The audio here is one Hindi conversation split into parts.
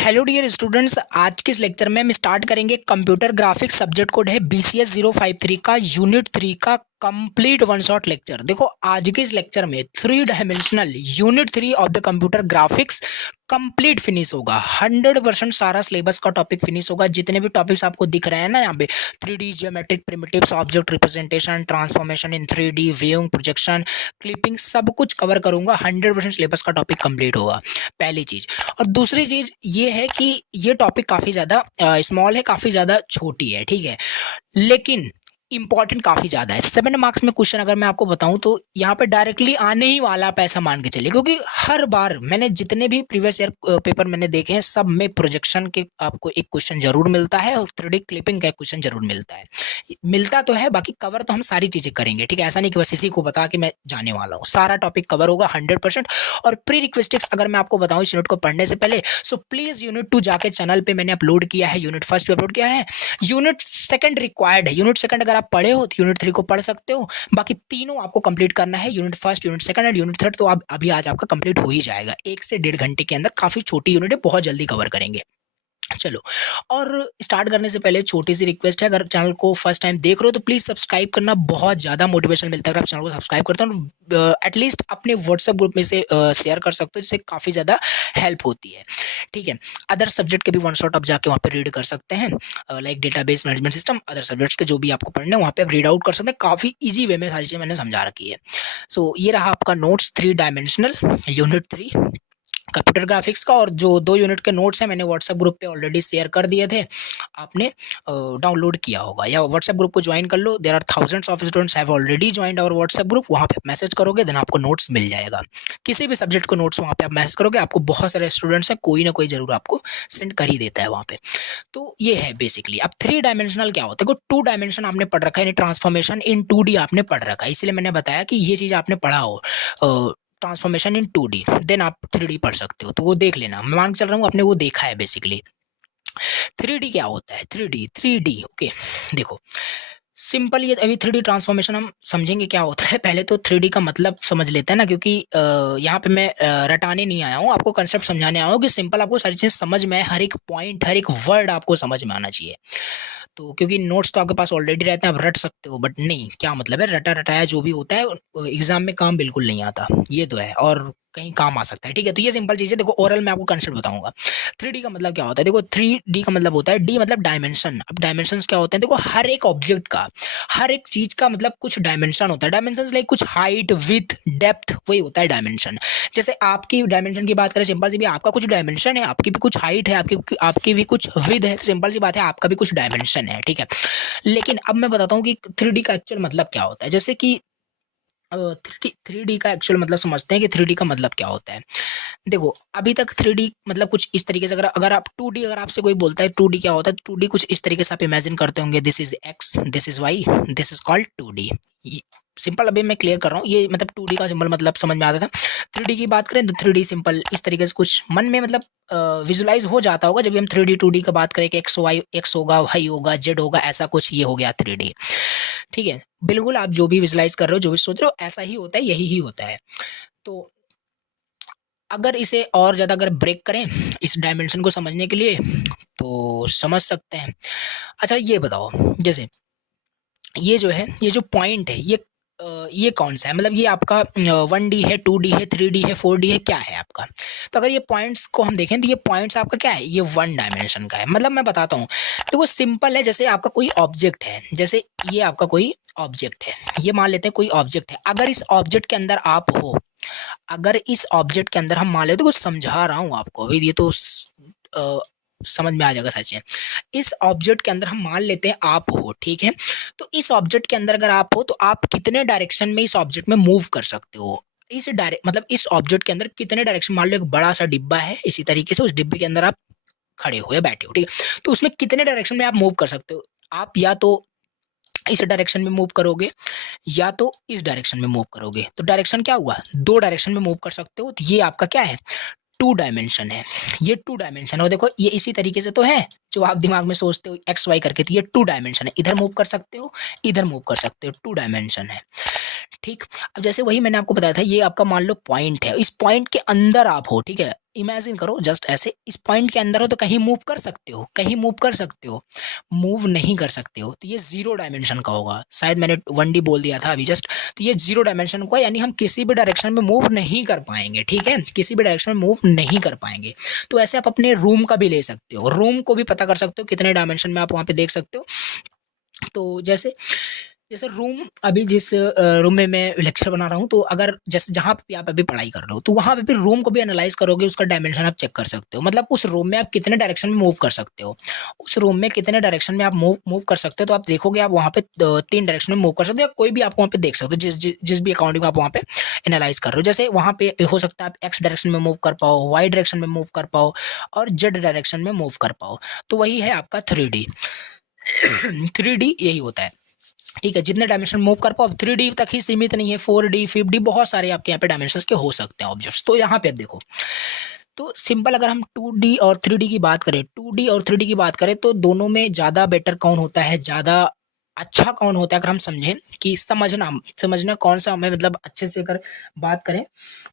हेलो डियर स्टूडेंट्स, आज के इस लेक्चर में हम स्टार्ट करेंगे कंप्यूटर ग्राफिक्स। सब्जेक्ट कोड है BCS 053 का यूनिट 3 का कंप्लीट वन शॉट लेक्चर। देखो आज के इस लेक्चर में 3 dimensional unit 3 of the computer graphics complete finish होगा। 100% सारा सिलेबस का टॉपिक फिनिश होगा। जितने भी टॉपिक्स आपको दिख रहे हैं ना यहाँ पे, 3D geometric primitives, object representation, transformation in 3D, viewing, projection, clipping, सब कुछ कवर करूंगा। 100% सिलेबस का टॉपिक कंप्लीट होगा, पहली चीज। और दूसरी चीज ये है कि ये टॉपिक काफी ज्यादा स्मॉल है, काफी ज्यादा छोटी है, ठीक है, लेकिन इंपॉर्टेंट काफी ज्यादा है। 7 मार्क्स में क्वेश्चन अगर मैं आपको बताऊं तो यहाँ पे डायरेक्टली आने ही वाला आप ऐसा मान के चलिए, क्योंकि हर बार मैंने जितने भी प्रीवियस ईयर पेपर मैंने देखे हैं सब में प्रोजेक्शन के आपको एक क्वेश्चन जरूर मिलता है और 3D क्लिपिंग का क्वेश्चन जरूर मिलता है। मिलता तो है, बाकी कवर तो हम सारी चीजें करेंगे, ठीक है। ऐसा नहीं कि बस इसी को बता के मैं जाने वाला हूँ, सारा टॉपिक कवर होगा 100%। और प्री रिक्वेस्टिक्स अगर मैं आपको बताऊं इस यूनिट को पढ़ने से पहले, सो प्लीज यूनिट 2 जाके चैनल पे मैंने अपलोड किया है, यूनिट फर्स्ट पे अपलोड किया है, यूनिट सेकंड रिक्वायर्ड है। यूनिट सेकंड अगर आप पढ़े हो तो यूनिट 3 को पढ़ सकते हो, बाकी तीनों आपको कंप्लीट करना है, unit first, unit second and unit third. तो आप अभी आज आपका कंप्लीट हो ही जाएगा 1 से 1.5 घंटे के अंदर। काफी छोटी यूनिट है, बहुत जल्दी कवर करेंगे। चलो, और स्टार्ट करने से पहले छोटी सी रिक्वेस्ट है, अगर चैनल को फर्स्ट टाइम देख रहे हो तो प्लीज सब्सक्राइब करना, बहुत ज्यादा मोटिवेशन मिलता है अगर आप चैनल को सब्सक्राइब करते हो। एटलीस्ट अपने व्हाट्सएप ग्रुप में से शेयर कर सकते हो, जिससे काफी ज्यादा हेल्प होती है, ठीक है। अदर सब्जेक्ट के भी वन शॉट आप जाके वहाँ पे रीड कर सकते हैं, like database management system, other subjects के जो भी आपको पढ़ने हैं वहाँ पे आप रीड आउट कर सकते हैं। काफी ईजी वे में सारी चीजें मैंने समझा रखी है। सो ये रहा आपका notes 3 dimensional unit 3 computer graphics का। और जो 2 यूनिट के नोट्स हैं मैंने व्हाट्सएप ग्रुप पे ऑलरेडी शेयर कर दिए थे, आपने डाउनलोड किया होगा या व्हाट्सएप ग्रुप को ज्वाइन कर लो। There are thousands of students have already joined our WhatsApp group. वहाँ पे मैसेज करोगे देन आपको नोट्स मिल जाएगा। किसी भी सब्जेक्ट को नोट्स वहाँ पे आप मैसेज करोगे, आपको बहुत सारे स्टूडेंट्स हैं, कोई ना कोई जरूर आपको सेंड कर ही देता है वहाँ पे। तो ये है बेसिकली। अब 3 डायमेंशनल क्या होता है? 2 डायमेंशन आपने पढ़ रखा है, यानी ट्रांसफॉर्मेशन इन 2D आपने पढ़ रखा है, इसलिए मैंने बताया कि ये चीज आपने पढ़ा हो, ट्रांसफॉर्मेशन इन 2D, देन आप 3D पढ़ सकते हो, तो वो देख लेना। मैं मान के चल रहा हूँ आपने वो देखा है बेसिकली। 3D क्या होता है? 3D ओके, देखो सिंपल, ये अभी 3D ट्रांसफॉर्मेशन हम समझेंगे क्या होता है। पहले तो 3D का मतलब समझ लेते हैं ना, क्योंकि यहाँ पे मैं रटाने नहीं आया हूँ, आपको कंसेप्ट समझाने आया हूँ कि सिंपल आपको सारी चीज़ समझ में, हर एक पॉइंट, हर एक वर्ड आपको समझ में आना चाहिए। तो क्योंकि नोट्स तो आपके पास ऑलरेडी रहते हैं, आप रट सकते हो, बट नहीं, क्या मतलब है, रटा रटाया जो भी होता है एग्जाम में काम बिल्कुल नहीं आता, ये तो है, और कहीं काम आ सकता है, ठीक है। तो ये सिंपल चीज़ है। देखो ओरल में आपको कंसेप्ट बताऊंगा। 3D का मतलब क्या होता है? देखो 3D का मतलब होता है, डी मतलब डायमेंशन। अब डायमेंशंस क्या होते हैं? देखो हर एक ऑब्जेक्ट का, हर एक चीज का मतलब कुछ डायमेंशन होता है। डायमेंशन लाइक कुछ हाइट, विथ, डेप्थ, वही होता है डायमेंशन। जैसे आपकी डायमेंशन की बात करें, सिंपल सी भी, आपका कुछ डायमेंशन है, आपकी भी कुछ हाइट है, आपकी भी कुछ विथ है, तो सिंपल सी बात है आपका भी कुछ डायमेंशन है, ठीक है। लेकिन अब मैं बताता हूँ कि 3D का एक्चुअल मतलब क्या होता है। जैसे कि 3D का एक्चुअल मतलब समझते हैं कि 3D का मतलब क्या होता है। देखो अभी तक 3D मतलब कुछ इस तरीके से, अगर अगर आप 2D, अगर आपसे कोई बोलता है 2D क्या होता है, 2D कुछ इस तरीके से आप इमेजिन करते होंगे, this is X, this is Y, this is called 2D। Simple, अभी मैं क्लियर कर रहा हूँ, ये मतलब 2D का सिंपल मतलब समझ में आता था। 3D की बात करें तो 3D सिंपल इस तरीके से कुछ मन में मतलब विजुलाइज हो जाता होगा जब भी हम 3D 2D का बात करें कि एक्स वाई, एक्स होगा, वाई होगा, जेड होगा, ऐसा कुछ, ये हो गया 3D, ठीक है। बिल्कुल आप जो भी विजुलाइज कर रहे हो, जो भी सोच रहे हो, ऐसा ही होता है, यही ही होता है। तो अगर इसे और ज़्यादा अगर ब्रेक करें इस डायमेंशन को समझने के लिए, तो समझ सकते हैं। अच्छा ये बताओ, जैसे ये जो है, ये जो पॉइंट है, ये कौन सा है? मतलब ये आपका 1D है, 2D है, 3D है, 4D है, क्या है आपका? तो अगर ये पॉइंट्स को हम देखें तो ये पॉइंट्स आपका क्या है? ये 1 डायमेंशन का है। मतलब मैं बताता हूँ, तो वो सिंपल है। जैसे आपका कोई ऑब्जेक्ट है, जैसे ये आपका कोई ऑब्जेक्ट है, ये मान लेते हैं कोई ऑब्जेक्ट है। अगर इस ऑब्जेक्ट के अंदर आप हो, अगर इस ऑब्जेक्ट के अंदर हम मान लेते, तो कुछ समझा रहा हूँ आपको अभी, ये तो समझ में आ जाएगा सच है। इस ऑब्जेक्ट के अंदर हम मान लेते हैं आप हो, ठीक है। तो इस ऑब्जेक्ट के अंदर अगर आप हो तो आप कितने डायरेक्शन में इस ऑब्जेक्ट में मूव कर सकते हो? इस डायरेक्ट मतलब इस ऑब्जेक्ट के अंदर कितने डायरेक्शन, मान लो एक बड़ा सा डिब्बा है, इसी तरीके से उस डिब्बे के अंदर आप खड़े हो या बैठे हो, ठीक है। तो उसमें कितने डायरेक्शन में आप मूव कर सकते हो? आप या तो इस डायरेक्शन में मूव करोगे या तो इस डायरेक्शन में मूव करोगे। तो डायरेक्शन क्या हुआ? 2 डायरेक्शन में मूव कर सकते हो। तो ये आपका क्या है? 2 डायमेंशन है। ये 2 डायमेंशन है। और देखो ये इसी तरीके से तो है जो आप दिमाग में सोचते हो एक्स वाई करके, तो ये 2 डायमेंशन है। इधर मूव कर सकते हो, इधर मूव कर सकते हो, 2 डायमेंशन है, ठीक। अब जैसे वही मैंने आपको बताया था, ये आपका मान लो पॉइंट है, इस पॉइंट के अंदर आप हो, ठीक है, इमेजिन करो जस्ट ऐसे, इस पॉइंट के अंदर हो तो कहीं मूव कर सकते हो, कहीं मूव कर सकते हो, मूव नहीं कर सकते हो, तो ये जीरो डायमेंशन का होगा। शायद मैंने 1D बोल दिया था अभी जस्ट, तो ये जीरो डायमेंशन का, यानी हम किसी भी डायरेक्शन में मूव नहीं कर पाएंगे, ठीक है, किसी भी डायरेक्शन में मूव नहीं कर पाएंगे। तो ऐसे आप अपने रूम का भी ले सकते हो, रूम को भी पता कर सकते हो कितने डायमेंशन में आप वहाँ पे देख सकते हो। तो जैसे जैसे रूम, अभी जिस रूम में मैं लेक्चर बना रहा हूँ, तो अगर जैसे जहाँ पे भी आप अभी पढ़ाई कर रहे हो, तो वहाँ पे भी रूम को भी एनालाइज करोगे, उसका डायमेंशन आप चेक कर सकते हो, मतलब उस रूम में आप कितने डायरेक्शन में मूव कर सकते हो, उस रूम में कितने डायरेक्शन में आप मूव कर सकते हो। तो आप देखोगे आप वहाँ पे 3 डायरेक्शन में मूव कर सकते हो, या कोई भी आप वहाँ पे देख सकते हो, जिस भी अकाउंटिंग आप वहाँ पे एनालाइज कर रहे हो। जैसे वहाँ पे हो सकता है आप एक्स डायरेक्शन में मूव कर पाओ, वाई डायरेक्शन में मूव कर पाओ, और जेड डायरेक्शन में मूव कर पाओ। तो वही है आपका 3D। 3D यही होता है, ठीक है, जितने डायमेंशन मूव कर पाओ। 3D तक ही सीमित नहीं है, 4D 5D बहुत सारे आपके यहाँ पे डायमेंशंस के हो सकते हैं ऑब्जेक्ट्स। तो यहाँ पे अब देखो, तो सिंपल अगर हम 2D और 3D की बात करें, 2D और 3D की बात करें, तो दोनों में ज़्यादा बेटर कौन होता है, ज़्यादा अच्छा कौन होता है, अगर हम समझें कि समझना कौन सा हमें, मतलब अच्छे से अगर बात करें।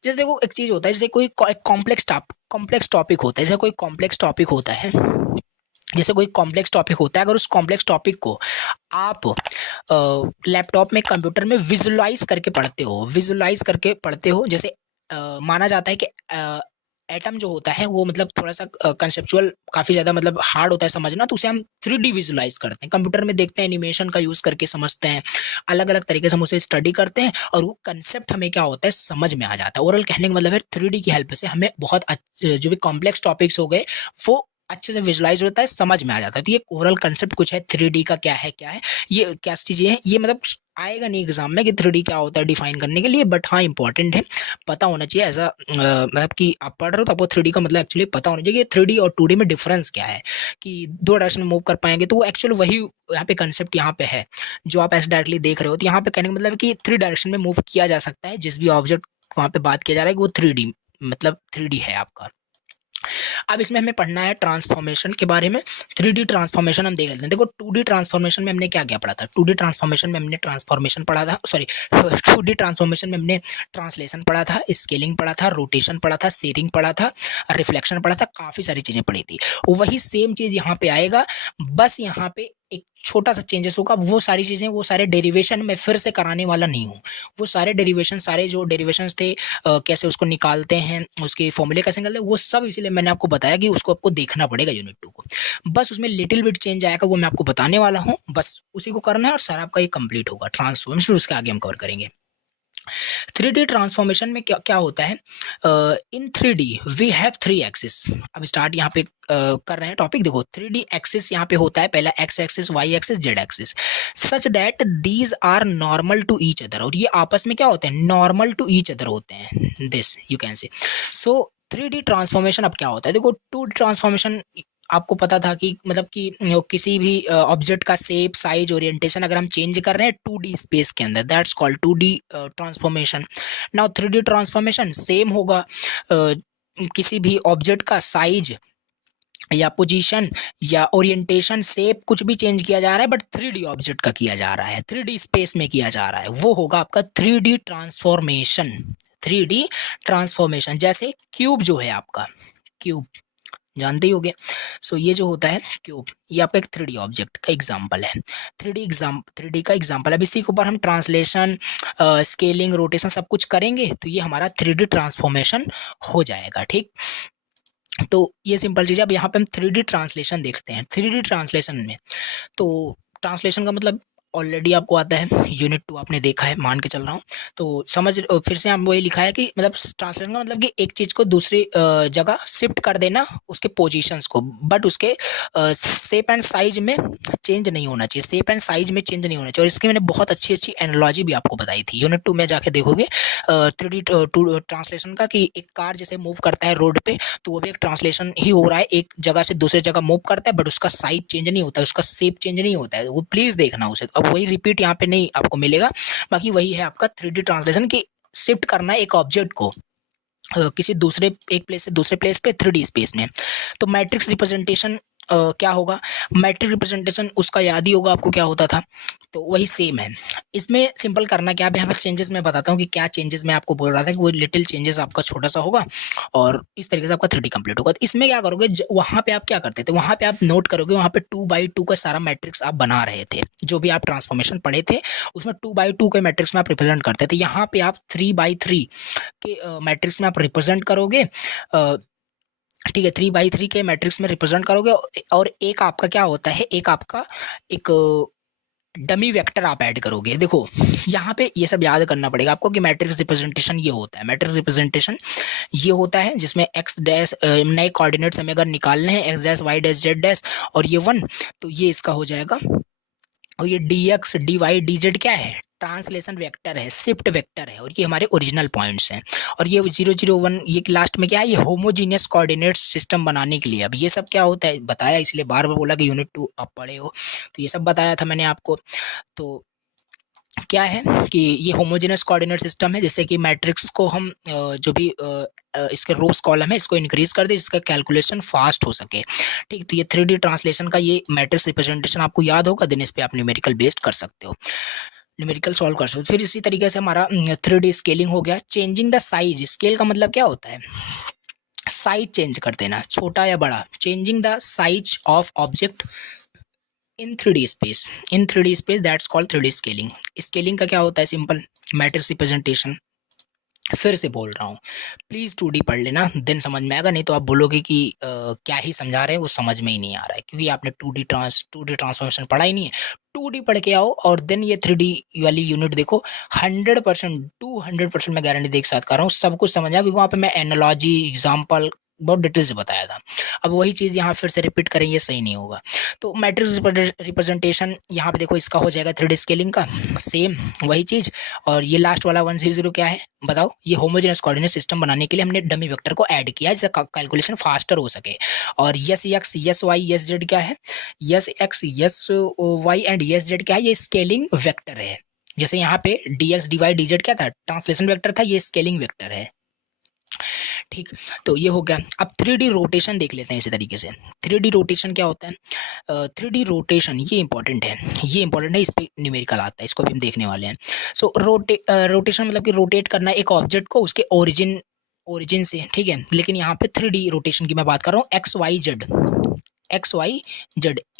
जैसे देखो एक चीज़ होता है, जैसे कोई कॉम्प्लेक्स टॉपिक होता है, जैसे कोई कॉम्प्लेक्स टॉपिक होता है, जैसे कोई कॉम्प्लेक्स टॉपिक होता है, अगर उस कॉम्प्लेक्स टॉपिक को आप लैपटॉप में, कंप्यूटर में विजुलाइज करके पढ़ते हो, जैसे माना जाता है कि एटम जो होता है वो मतलब थोड़ा सा कंसेप्चुअल काफ़ी ज़्यादा मतलब हार्ड होता है समझना, तो उसे हम 3D विजुलाइज करते हैं, कंप्यूटर में देखते हैं, एनिमेशन का यूज़ करके समझते हैं, अलग अलग तरीके से हम उसे स्टडी करते हैं, और वो कंसेप्ट हमें क्या होता है समझ में आ जाता है। ओवरऑल कहने का मतलब है 3D की हेल्प से हमें बहुत जो भी कॉम्प्लेक्स टॉपिक्स हो गए वो अच्छे से विजुलाइज होता है, समझ में आ जाता है। तो ये ओवरऑल कंसेप्ट कुछ है 3D का, क्या है ये क्या चीज़ें हैं, ये मतलब आएगा नहीं एग्जाम में कि 3D क्या होता है डिफाइन करने के लिए, बट हाँ इंपॉर्टेंट है, पता होना चाहिए। ऐसा मतलब कि आप पढ़ रहे हो तो आपको 3D का मतलब एक्चुअली पता होना चाहिए कि 3D और 2D में डिफरेंस क्या है, कि 2 डायरेक्शन में मूव कर पाएंगे, तो वो एक्चुअल वही यहाँ पे कंसेप्ट यहाँ पे है जो आप ऐसे डायरेक्टली देख रहे हो। तो यहाँ पे कहने का मतलब है कि 3 डायरेक्शन में मूव किया जा सकता है, जिस भी ऑब्जेक्ट वहाँ पे बात किया जा रहा है कि वो 3D मतलब 3D है आपका। अब इसमें हमें पढ़ना है ट्रांसफॉर्मेशन के बारे में। 3D ट्रांसफॉर्मेशन हम देख लेते हैं। देखो 2D ट्रांसफॉर्मेशन में हमने क्या क्या पढ़ा था, 2D ट्रांसफॉर्मेशन में हमने ट्रांसफॉर्मेशन पढ़ा था, सॉरी 2D ट्रांसफॉर्मेशन में हमने ट्रांसलेशन पढ़ा था, स्केलिंग पढ़ा था, रोटेशन पढ़ा था, शेयरिंग पढ़ा था, रिफ्लेक्शन पढ़ा था, काफ़ी सारी चीज़ें पढ़ी थी। वही सेम चीज़ यहाँ पे आएगा, बस यहाँ पे एक छोटा सा चेंजेस होगा। वो सारी चीज़ें, वो सारे डेरिवेशन मैं फिर से कराने वाला नहीं हूँ। वो सारे डेरिवेशन, सारे जो डेरिवेशंस थे कैसे उसको निकालते हैं, उसके फॉर्मूले कैसे निकालते हैं, वो सब इसीलिए मैंने आपको बताया कि उसको आपको देखना पड़ेगा यूनिट 2 को। बस उसमें लिटिल बिट चेंज आएगा, वो मैं आपको बताने वाला हूँ, बस उसी को करना है और सारा आपका ये कंप्लीट होगा ट्रांसफॉर्मेशन। उसके आगे हम कवर करेंगे। 3D ट्रांसफॉर्मेशन में क्या क्या होता है, इन 3D वी हैव 3 एक्सिस। अब स्टार्ट यहाँ पे कर रहे हैं टॉपिक। देखो 3D एक्सिस यहाँ पे होता है, पहला X axis, Y axis, Z axis, such that these are normal to each other. और ये आपस में क्या होते हैं, नॉर्मल टू ईच अदर होते हैं, this you can say. So 3D transformation अब क्या होता है, देखो 2D ट्रांसफॉर्मेशन आपको पता था कि मतलब कि किसी भी ऑब्जेक्ट का शेप, साइज, ओरिएंटेशन अगर हम चेंज कर रहे हैं 2D स्पेस के अंदर, that's called 2D transformation. Now 3D transformation same होगा, किसी भी ऑब्जेक्ट का साइज या पोजीशन या ओरिएंटेशन, शेप कुछ भी चेंज किया जा रहा है, बट 3D ऑब्जेक्ट का किया जा रहा है, 3D स्पेस में किया जा रहा है, वो होगा आपका 3D ट्रांसफॉर्मेशन। 3D ट्रांसफॉर्मेशन जैसे क्यूब जो है आपका, क्यूब जानते ही होगे। सो ये जो होता है क्यूब, ये आपका एक 3D ऑब्जेक्ट का एग्जांपल है, 3D का एग्जांपल है। अब इसी के ऊपर हम ट्रांसलेशन, स्केलिंग, रोटेशन सब कुछ करेंगे, तो ये हमारा 3D ट्रांसफॉर्मेशन हो जाएगा, ठीक। तो ये सिंपल चीज़ है। अब यहाँ पे हम 3D ट्रांसलेशन देखते हैं। 3D ट्रांसलेशन में तो ट्रांसलेशन का मतलब ऑलरेडी आपको आता है, यूनिट 2 आपने देखा है, मान के चल रहा हूँ, तो समझ फिर से आप वही लिखा है कि मतलब ट्रांसलेशन का मतलब कि एक चीज़ को दूसरी जगह शिफ्ट कर देना, उसके पोजीशंस को, बट उसके शेप एंड साइज में चेंज नहीं होना चाहिए, शेप एंड साइज में चेंज नहीं होना चाहिए। और इसकी मैंने बहुत अच्छी अच्छी एनालॉजी भी आपको बताई थी, यूनिट 2 में जाके देखोगे 3D ट्रांसलेशन का, कि एक कार जैसे मूव करता है रोड पे, तो वो भी एक ट्रांसलेशन ही हो रहा है, एक जगह से दूसरी जगह मूव करता है, बट उसका साइज चेंज नहीं होता है, उसका शेप चेंज नहीं होता है, वो प्लीज़ देखना उसे। अब वही रिपीट यहाँ पे नहीं आपको मिलेगा, बाकी वही है आपका 3D ट्रांसलेशन, की शिफ्ट करना है एक ऑब्जेक्ट को किसी दूसरे एक प्लेस से दूसरे प्लेस पे 3D स्पेस में। तो मैट्रिक्स रिप्रेजेंटेशन क्या होगा, मैट्रिक रिप्रेजेंटेशन उसका याद ही होगा आपको क्या होता था, तो वही सेम है। इसमें सिंपल करना क्या है, यहाँ पे चेंजेस मैं बताता हूँ कि क्या चेंजेस मैं आपको बोल रहा था कि वो लिटिल चेंजेस आपका छोटा सा होगा और इस तरीके से आपका 3D कंप्लीट होगा। तो इसमें क्या करोगे, वहाँ पे आप क्या करते थे, वहाँ पे आप नोट करोगे, वहाँ पे 2x2 का सारा मैट्रिक्स आप बना रहे थे, जो भी आप ट्रांसफॉर्मेशन पढ़े थे उसमें 2x2 के मैट्रिक्स में आप रिप्रेजेंट करते थे। यहाँ पे आप 3x3 के मैट्रिक्स में आप रिप्रेजेंट करोगे, ठीक है, 3x3 के मैट्रिक्स में रिप्रेजेंट करोगे, और एक आपका क्या होता है, एक आपका एक डमी वेक्टर आप ऐड करोगे। देखो यहाँ पे ये सब याद करना पड़ेगा आपको कि मैट्रिक्स रिप्रेजेंटेशन ये होता है, मैट्रिक्स रिप्रेजेंटेशन ये होता है जिसमें एक्स डैश नए कोऑर्डिनेट्स हमें अगर निकालने हैं, X dash Y dash Z dash और ये 1, तो ये इसका हो जाएगा। और ये D X D Y D Z क्या है, ट्रांसलेशन वेक्टर है, शिफ्ट वेक्टर है, और ये हमारे ओरिजिनल पॉइंट्स हैं। और ये 0 0 1 ये लास्ट में क्या है, ये होमोजीनियस कोऑर्डिनेट्स सिस्टम बनाने के लिए। अब ये सब क्या होता है बताया, इसलिए बार बार बोला कि यूनिट 2 आप पढ़े हो, तो ये सब बताया था मैंने आपको। तो क्या है कि ये होमोजेनस कोऑर्डिनेट सिस्टम है, जैसे कि मैट्रिक्स को हम जो भी इसके रोज कॉलम है इसको इंक्रीज कर दे जिसका कैलकुलेशन फास्ट हो सके, ठीक। तो ये 3D ट्रांसलेशन का ये मैट्रिक्स रिप्रेजेंटेशन आपको याद होगा, देन इस पे आप न्यूमेरिकल बेस्ड कर सकते हो, न्यूमेरिकल सॉल्व कर सकते हो। फिर इसी तरीके से हमारा 3D स्केलिंग हो गया। चेंजिंग द साइज, स्केल का मतलब क्या होता है, साइज चेंज कर देना, छोटा या बड़ा। Changing the size of object in 3D space, in 3D space that's called 3D scaling. Scaling का क्या होता है, सिंपल मैट्रिक्स रिप्रेजेंटेशन। फिर से बोल रहा हूँ, प्लीज़ 2D पढ़ लेना, देन समझ में आएगा, नहीं तो आप बोलोगे कि क्या ही समझा रहे हैं, वो समझ में ही नहीं आ रहा है, क्योंकि आपने 2D ट्रांसफॉर्मेशन पढ़ा ही नहीं है। 2D पढ़ के आओ और देन ये 3D वाली यूनिट देखो, 100% 200% मैं गारंटी देख साथ कर रहा हूँ, सब कुछ समझ आएगा, क्योंकि वहाँ पे मैं एनालॉजी एग्जाम्पल बहुत डिटेल से बताया था। अब वही चीज़ यहाँ फिर से रिपीट करें, ये सही नहीं होगा। तो मैट्रिक्स रिप्रेजेंटेशन यहाँ पे देखो इसका हो जाएगा 3D स्केलिंग का, सेम वही चीज़। और ये लास्ट वाला 1 0 क्या है बताओ, ये होमोजेनस कोऑर्डिनेट सिस्टम बनाने के लिए हमने डमी वेक्टर को ऐड किया जिससे कैलकुलेशन फास्टर हो सके। और S X S Y S Z क्या है, S X S Y and S Z क्या है, ये स्केलिंग वेक्टर है। जैसे यहाँ पे D X D Y D Z क्या था, ट्रांसलेशन वेक्टर था, ये स्केलिंग वेक्टर है, ठीक। तो ये हो गया। अब 3D रोटेशन देख लेते हैं इसी तरीके से। 3D रोटेशन क्या होता है, 3D रोटेशन ये इंपॉर्टेंट है, ये इंपॉर्टेंट है, इस पर न्यूमेरिकल आता है, इसको भी हम देखने वाले हैं। सो रोटेशन मतलब कि रोटेट करना एक ऑब्जेक्ट को उसके ओरिजिन से, ठीक है। लेकिन यहाँ पे 3D रोटेशन की मैं बात कर रहा हूँ, एक्स वाई जेड,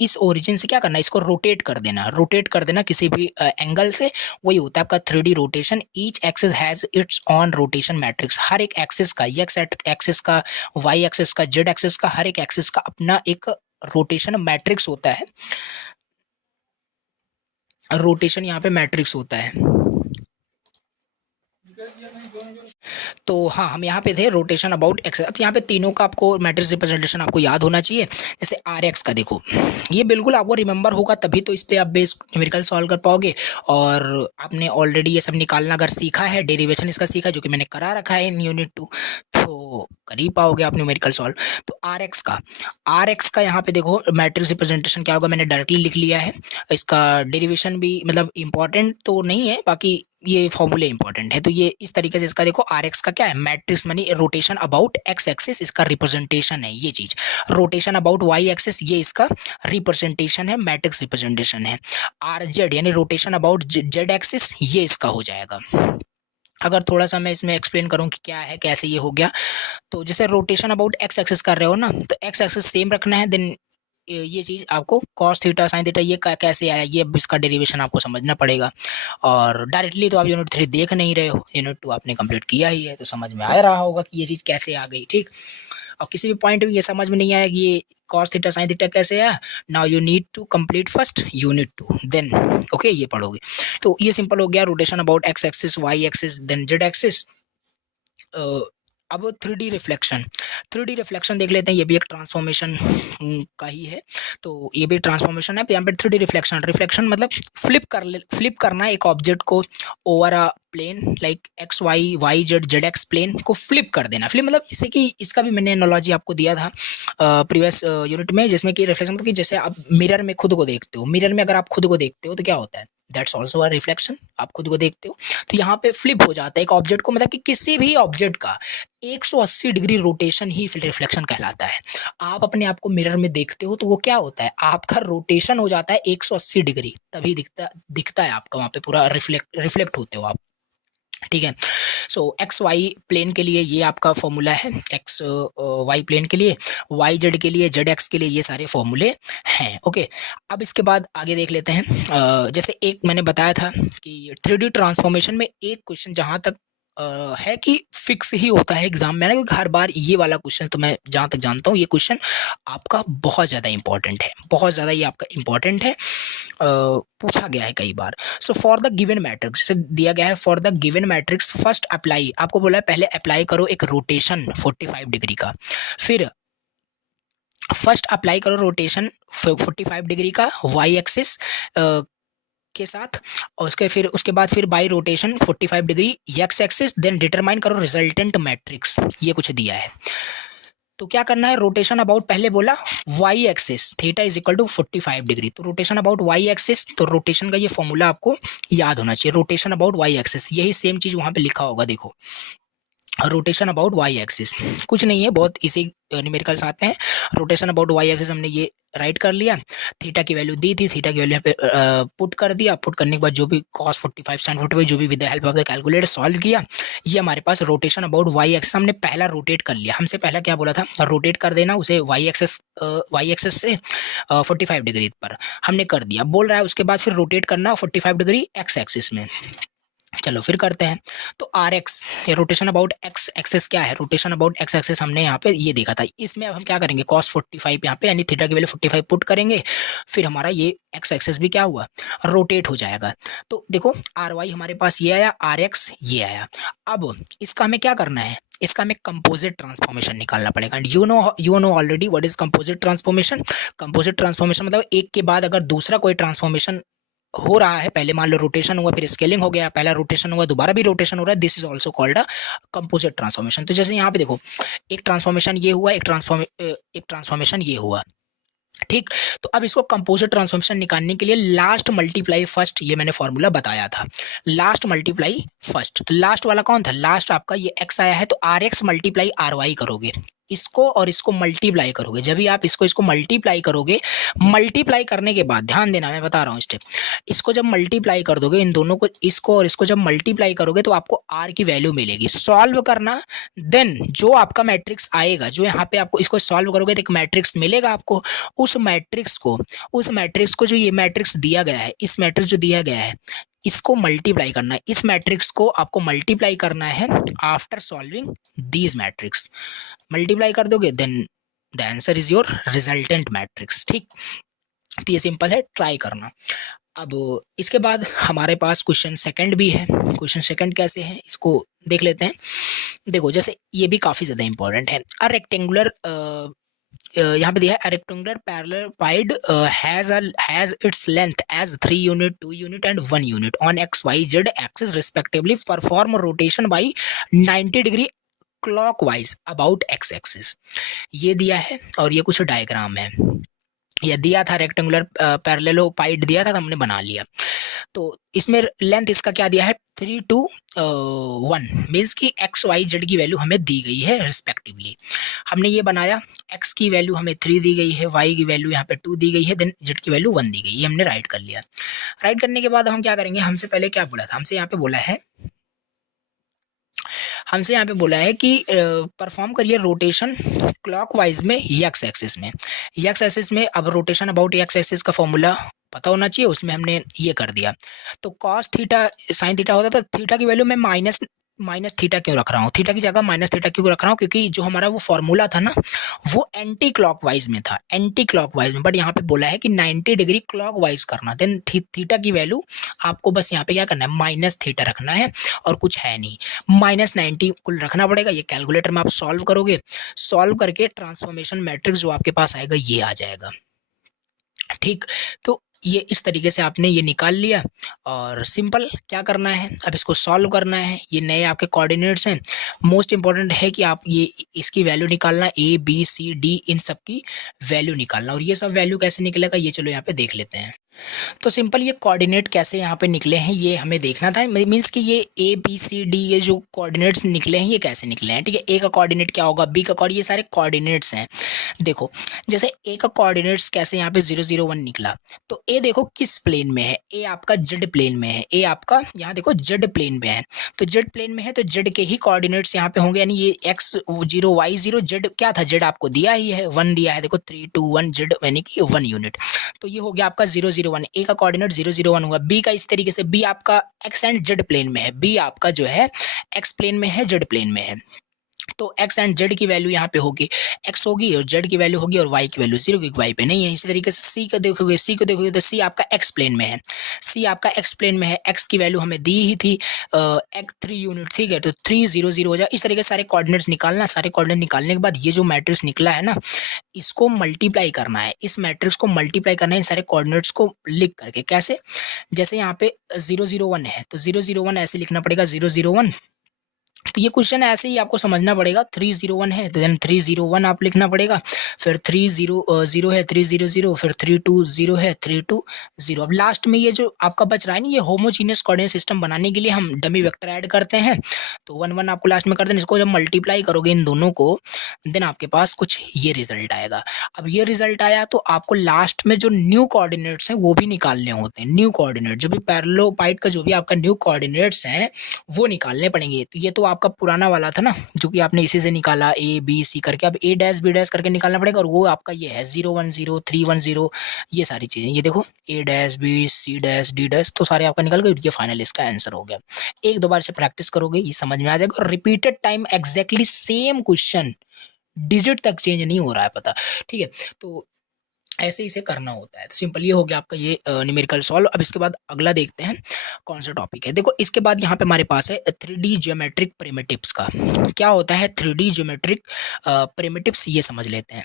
इस ओरिजिन से क्या करना है, इसको रोटेट कर देना किसी भी एंगल से, वही होता है आपका 3D rotation. Each axis has its own rotation matrix, हर एक एक्सिस का, एक्स एक्सिस का, वाई एक्सिस का, जेड एक्सिस का, हर एक एक्सिस का अपना एक रोटेशन मैट्रिक्स होता है, रोटेशन यहाँ पे मैट्रिक्स होता है। तो हाँ, हम यहाँ पे थे रोटेशन अबाउट एक्स। अब यहाँ पे तीनों का आपको मैट्रिक्स रिप्रेजेंटेशन आपको याद होना चाहिए। जैसे आर एक्स का देखो, ये बिल्कुल आपको रिमेंबर होगा, तभी तो इस पर आप बेस न्यूमेरिकल सॉल्व कर पाओगे। और आपने ऑलरेडी ये सब निकालना अगर सीखा है, डेरिवेशन इसका सीखा, जो कि मैंने करा रखा है इन यूनिट 2, तो कर ही पाओगे आप न्यूमेरिकल सॉल्व। तो आर एक्स का यहाँ पे देखो मैट्रिक्स रिप्रेजेंटेशन क्या होगा, मैंने डायरेक्टली लिख लिया है। इसका डेरिवेशन भी मतलब इंपॉर्टेंट तो नहीं है, बाकी ये फॉर्मूले इंपॉर्टेंट है। तो ये इस तरीके से इसका देखो, आर एक्स का क्या है, मैट्रिक्स मानी रोटेशन अबाउट एक्स एक्सिस, इसका रिप्रेजेंटेशन है ये चीज। रोटेशन अबाउट वाई एक्सिस, ये इसका रिप्रेजेंटेशन है, मैट्रिक्स रिप्रेजेंटेशन है। आर जेड यानी रोटेशन अबाउट जेड एक्सिस, ये इसका हो जाएगा। अगर थोड़ा सा मैं इसमें एक्सप्लेन करूं कि क्या है, कैसे ये हो गया, तो जैसे रोटेशन अबाउट एक्स एक्सिस कर रहे हो ना, तो एक्स एक्सिस सेम रखना है, देन ये चीज़ आपको कॉस थीटा साइन थीटा ये कैसे आया, ये इसका डेरिवेशन आपको समझना पड़ेगा। और डायरेक्टली तो आप यूनिट 3 देख नहीं रहे हो, यूनिट 2 आपने कंप्लीट किया ही है, तो समझ में आ रहा होगा कि ये चीज़ कैसे आ गई, ठीक। और किसी भी पॉइंट में ये समझ में नहीं आया कि ये कॉस थीटा साइन थीटा कैसे आया, now you need to complete first unit 2, then okay ये पढ़ोगे। तो ये सिंपल हो गया, rotation about X axis, Y axis, then Z axis. अब 3D रिफ्लेक्शन देख लेते हैं, ये भी एक ट्रांसफॉर्मेशन का ही है। तो ये भी ट्रांसफॉर्मेशन है, यहाँ पे 3D रिफ्लेक्शन मतलब फ्लिप करना एक ऑब्जेक्ट को over a plane, like X Y Z Z X plane को फ्लिप कर देना। फ्लिप मतलब जैसे कि इसका भी मैंने एनालॉजी आपको दिया था, प्रीवियस यूनिट में, जिसमें कि रिफ्लेक्शन मतलब कि जैसे आप मिरर में खुद को देखते हो, मिरर में अगर आप खुद को देखते हो तो क्या होता है, दैट्स ऑल्सो अ रिफ्लेक्शन, आप खुद को देखते हो। तो यहाँ पे फ्लिप हो जाता है एक ऑब्जेक्ट को, मतलब कि किसी भी ऑब्जेक्ट का 180 डिग्री रोटेशन ही रिफ्लेक्शन कहलाता है। आप अपने आप को मिरर में देखते हो तो वो क्या होता है, आपका रोटेशन हो जाता है 180 डिग्री, तभी दिखता है आपका, वहाँ पे पूरा रिफ्लेक्ट होते हो आप। ठीक है। सो एक्स वाई प्लेन के लिए ये आपका फॉर्मूला है, एक्स वाई प्लेन के लिए, वाई जेड के लिए, जेड एक्स के लिए, ये सारे फॉर्मूले हैं। ओके, अब इसके बाद आगे देख लेते हैं। जैसे एक मैंने बताया था कि 3D ट्रांसफॉर्मेशन में एक क्वेश्चन जहाँ तक है कि फिक्स ही होता है एग्जाम में ना, क्योंकि हर बार ये वाला क्वेश्चन तो मैं जहाँ तक जानता हूँ ये क्वेश्चन आपका बहुत ज़्यादा इंपॉर्टेंट है, बहुत ज़्यादा ये आपका इंपॉर्टेंट है, पूछा गया है कई बार। So for the given matrix से दिया गया है, for the given matrix first apply, आपको बोला है पहले अप्लाई करो एक रोटेशन 45 डिग्री का, फिर फर्स्ट अप्लाई करो रोटेशन 45 डिग्री का वाई एक्सिस के साथ, और उसके बाद फिर by rotation 45 degree X axis, then determine करो रिजल्टेंट मैट्रिक्स, ये कुछ दिया है। तो क्या करना है, रोटेशन अबाउट पहले बोला Y axis theta is equal to 45 degree, तो रोटेशन अबाउट वाई एक्सिस, तो रोटेशन का ये फॉर्मूला आपको याद होना चाहिए, रोटेशन अबाउट वाई एक्सिस, यही सेम चीज वहां पे लिखा होगा, देखो रोटेशन अबाउट वाई एक्सिस, कुछ नहीं है, बहुत इसी न्यूमेरिकल्स आते हैं। रोटेशन अबाउट वाई एक्सिस हमने ये राइट कर लिया, थीटा की वैल्यू दी थी, थीटा की वैल्यू यहाँ पे पुट कर दिया, पुट करने के बाद जो भी cos 45 sin 45 जो भी with the help of the calculator solve किया, ये हमारे पास रोटेशन अबाउट वाई एक्सिस हमने पहला रोटेट कर लिया। हमसे पहला क्या बोला था, रोटेट कर देना उसे वाई एक्सिस से 45 डिग्री पर, हमने कर दिया। बोल रहा है उसके बाद फिर रोटेट करना 45 डिग्री एक्स एक्सिस में, चलो फिर करते हैं। तो आर एक्स, ये रोटेशन अबाउट एक्स एक्सेस क्या है, रोटेशन अबाउट एक्स एक्सेस हमने यहाँ पे ये देखा था, इसमें अब हम क्या करेंगे, cos 45 यहाँ पे यानी थीटा की वैल्यू 45 पुट करेंगे, फिर हमारा ये एक्स एक्सेस भी क्या हुआ, रोटेट हो जाएगा। तो देखो आर वाई हमारे पास ये आया, आर एक्स ये आया। अब इसका हमें क्या करना है, इसका हमें कंपोजिट ट्रांसफॉर्मेशन निकालना पड़ेगा। And you know already what is composite transformation. Composite transformation मतलब एक के बाद अगर दूसरा कोई ट्रांसफॉर्मेशन हो रहा है, पहले मान लो रोटेशन हुआ फिर स्केलिंग हो गया, पहला रोटेशन हुआ दोबारा भी रोटेशन हो रहा है, this is also called a composite transformation. तो जैसे यहाँ पे देखो एक ट्रांसफॉर्मेशन ये हुआ, एक ट्रांसफॉर्मेशन ये हुआ, ठीक। तो अब इसको कंपोजिट ट्रांसफॉर्मेशन निकालने के लिए लास्ट मल्टीप्लाई फर्स्ट, ये मैंने फॉर्मूला बताया था, लास्ट मल्टीप्लाई फर्स्ट। तो लास्ट वाला कौन था, लास्ट आपका ये एक्स आया है, तो R X multiply R Y करोगे, इसको और इसको मल्टीप्लाई करोगे, जब भी आप इसको मल्टीप्लाई करोगे, मल्टीप्लाई करने के बाद ध्यान देना मैं बता रहा हूँ स्टेप, इसको जब मल्टीप्लाई कर दोगे इन दोनों को, इसको और इसको जब मल्टीप्लाई करोगे तो आपको आर की वैल्यू मिलेगी, सॉल्व करना, देन जो आपका मैट्रिक्स आएगा, जो यहाँ पे आपको इसको सॉल्व करोगे तो एक मैट्रिक्स मिलेगा आपको, उस मैट्रिक्स को जो ये मैट्रिक्स दिया गया है, इस मैट्रिक्स जो दिया गया है इसको मल्टीप्लाई करना है, इस मैट्रिक्स को आपको मल्टीप्लाई करना है after solving these matrix, multiply कर दोगे then the answer is your resultant matrix, ठीक। तो ये सिंपल है, ट्राई करना। अब इसके बाद हमारे पास क्वेश्चन सेकंड भी है, क्वेश्चन सेकंड कैसे है इसको देख लेते हैं। देखो जैसे ये भी काफ़ी ज़्यादा इंपॉर्टेंट है, अ रेक्टेंगुलर यहाँ पे दिया है, rectangular parallelepiped has its length as 3 unit 2 unit and 1 unit on X Y Z axis respectively, perform rotation by 90 degree clockwise about X axis, ये दिया है और ये कुछ डायग्राम है, ये दिया था रेक्टेंगुलर पैरेललोपाइड दिया था तो हमने बना लिया। तो इसमें लेंथ इसका क्या दिया है 3 to 1, मीन्स कि एक्स वाई जेड की वैल्यू हमें दी गई है रिस्पेक्टिवली, हमने ये बनाया, एक्स की वैल्यू हमें 3 दी गई है, वाई की वैल्यू यहाँ पे 2 दी गई है, देन जेड की वैल्यू 1 दी गई, ये हमने राइट कर लिया। राइट करने के बाद हम क्या करेंगे, हमसे पहले क्या बोला था, हमसे यहाँ पे बोला है कि परफॉर्म करिए रोटेशन क्लॉकवाइज में एक्स एक्सिस में, एक्स एक्सिस में। अब रोटेशन अबाउट एक्स एक्सिस का फॉर्मूला पता होना चाहिए, उसमें हमने ये कर दिया। तो कॉस थीटा साइन थीटा होता था, थीटा की वैल्यू में माइनस थीटा क्यों रख रहा हूँ, थीटा की जगह माइनस थीटा क्यों रख रहा हूँ, क्योंकि जो हमारा वो फॉर्मूला था ना वो एंटी क्लॉकवाइज में था, एंटी क्लॉकवाइज में, बट यहाँ पे बोला है कि 90 डिग्री क्लॉकवाइज करना, देन थीटा की वैल्यू आपको बस यहाँ पे क्या करना है, माइनस थीटा रखना है और कुछ है नहीं, -90 कुल रखना पड़ेगा। ये कैलकुलेटर में आप सॉल्व करोगे, सॉल्व करके ट्रांसफॉर्मेशन मैट्रिक्स जो आपके पास आएगा ये आ जाएगा, ठीक। तो ये इस तरीके से आपने ये निकाल लिया और सिंपल क्या करना है, अब इसको सॉल्व करना है। ये नए आपके कोऑर्डिनेट्स हैं। मोस्ट इंपॉर्टेंट है कि आप ये इसकी वैल्यू निकालना, ए बी सी डी इन सब की वैल्यू निकालना। और ये सब वैल्यू कैसे निकलेगा ये चलो यहाँ पे देख लेते हैं। तो सिंपल ये कोऑर्डिनेट कैसे यहाँ पे निकले हैं ये हमें देखना था। मीन्स कि ये ए बी सी डी ये जो कोऑर्डिनेट्स निकले हैं ये कैसे निकले हैं, ठीक है। ए का कोऑर्डिनेट क्या होगा, बी का कोऑर्डिनेट, ये सारे कोऑर्डिनेट्स हैं। देखो जैसे ए का कोऑर्डिनेट्स कैसे यहाँ पे 001 निकला, तो ए देखो किस प्लेन में है, ए आपका जेड प्लेन में है। ए आपका यहाँ देखो जेड प्लेन में है, तो जेड प्लेन में है तो जेड के ही कोऑर्डिनेट्स यहाँ पे होंगे, यानी ये x0 y0 जेड क्या था, जेड आपको दिया ही है 1 दिया है, देखो 3 2 1 जेड यानी कि 1 यूनिट। तो ये हो गया आपका 001, ए का कोऑर्डिनेट 001 हुआ। बी का इस तरीके से, बी आपका एक्स एंड जेड प्लेन में है, बी आपका जो है एक्स प्लेन में है, जेड प्लेन में है। तो x एंड z की वैल्यू यहाँ पे होगी, x होगी और z की वैल्यू होगी और y की वैल्यू 0 क्योंकि y पे नहीं है। इसी तरीके से c को देखोगे, c को देखोगे तो c आपका x प्लेन में है, c आपका x प्लेन में है, x की वैल्यू हमें दी ही थी x 3 यूनिट, ठीक है। तो 300 हो जाए। इस तरीके से सारे कोऑर्डिनेट्स निकालना। सारे कोऑर्डिनेट निकालने के बाद ये जो मैट्रिक्स निकला है ना, इसको मल्टीप्लाई करना है, इस मैट्रिक्स को मल्टीप्लाई करना है इन सारे कोऑर्डिनेट्स को लिख करके। कैसे, जैसे यहाँ पे 001 है तो 001 ऐसे लिखना पड़ेगा 001। तो ये क्वेश्चन ऐसे ही आपको समझना पड़ेगा। 301 है तो देन 301 आप लिखना पड़ेगा, फिर 30 है 300, फिर 320 है 320। अब लास्ट में ये जो आपका बच रहा है ना, ये होमोजीनियस कोऑर्डिनेट सिस्टम बनाने के लिए हम डमी वेक्टर ऐड करते हैं। तो 1 1 आपको लास्ट में कर देना। इसको जब मल्टीप्लाई करोगे इन दोनों को, देन आपके पास कुछ ये रिजल्ट आएगा। अब ये रिजल्ट आया तो आपको लास्ट में जो न्यू कोऑर्डिनेट्स हैं वो भी निकालने होते हैं। न्यू कोऑर्डिनेट जो भी पैरेललोपाइड का जो भी आपका न्यू कोऑर्डिनेट्स हैं वो निकालने पड़ेंगे। तो ये तो आपका पुराना वाला था ना, जो कि आपने इसी से निकाला ए बी सी करके, अब ए डैश बी डैश करके निकालना पड़ेगा। और वो आपका ये है 010 310, ये सारी चीजें, ये देखो A dash B C dash D dash, तो सारे आपका निकल गए। ये फाइनल इसका आंसर हो गया। एक दो बार से प्रैक्टिस करोगे ये समझ में आ जाएगा। और repeated time exactly same question, digit तक चेंज नहीं हो रहा है, पता, ठीक है। तो ऐसे इसे करना होता है। तो सिंपल ये हो गया आपका ये न्यूमेरिकल सॉल्व। अब इसके बाद अगला देखते हैं कौन सा टॉपिक है। देखो इसके बाद यहाँ पे हमारे पास है 3D ज्योमेट्रिक प्रिमिटिव्स का। क्या होता है 3D ज्योमेट्रिक प्रिमिटिव्स, ये समझ लेते हैं।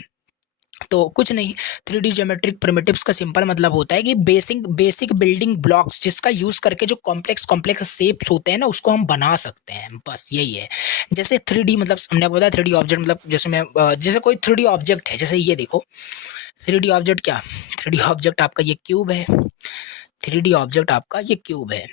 तो कुछ नहीं, 3D ज्योमेट्रिक प्रिमिटिव्स का सिंपल मतलब होता है कि बेसिक बिल्डिंग ब्लॉक्स जिसका यूज करके जो कॉम्प्लेक्स शेप्स होते हैं ना उसको हम बना सकते हैं, बस यही है। जैसे 3D मतलब हमने बताया 3D ऑब्जेक्ट मतलब जैसे कोई 3D ऑब्जेक्ट है, जैसे ये देखो 3D ऑब्जेक्ट क्या, 3D ऑब्जेक्ट आपका ये क्यूब है, 3D ऑब्जेक्ट आपका ये क्यूब है।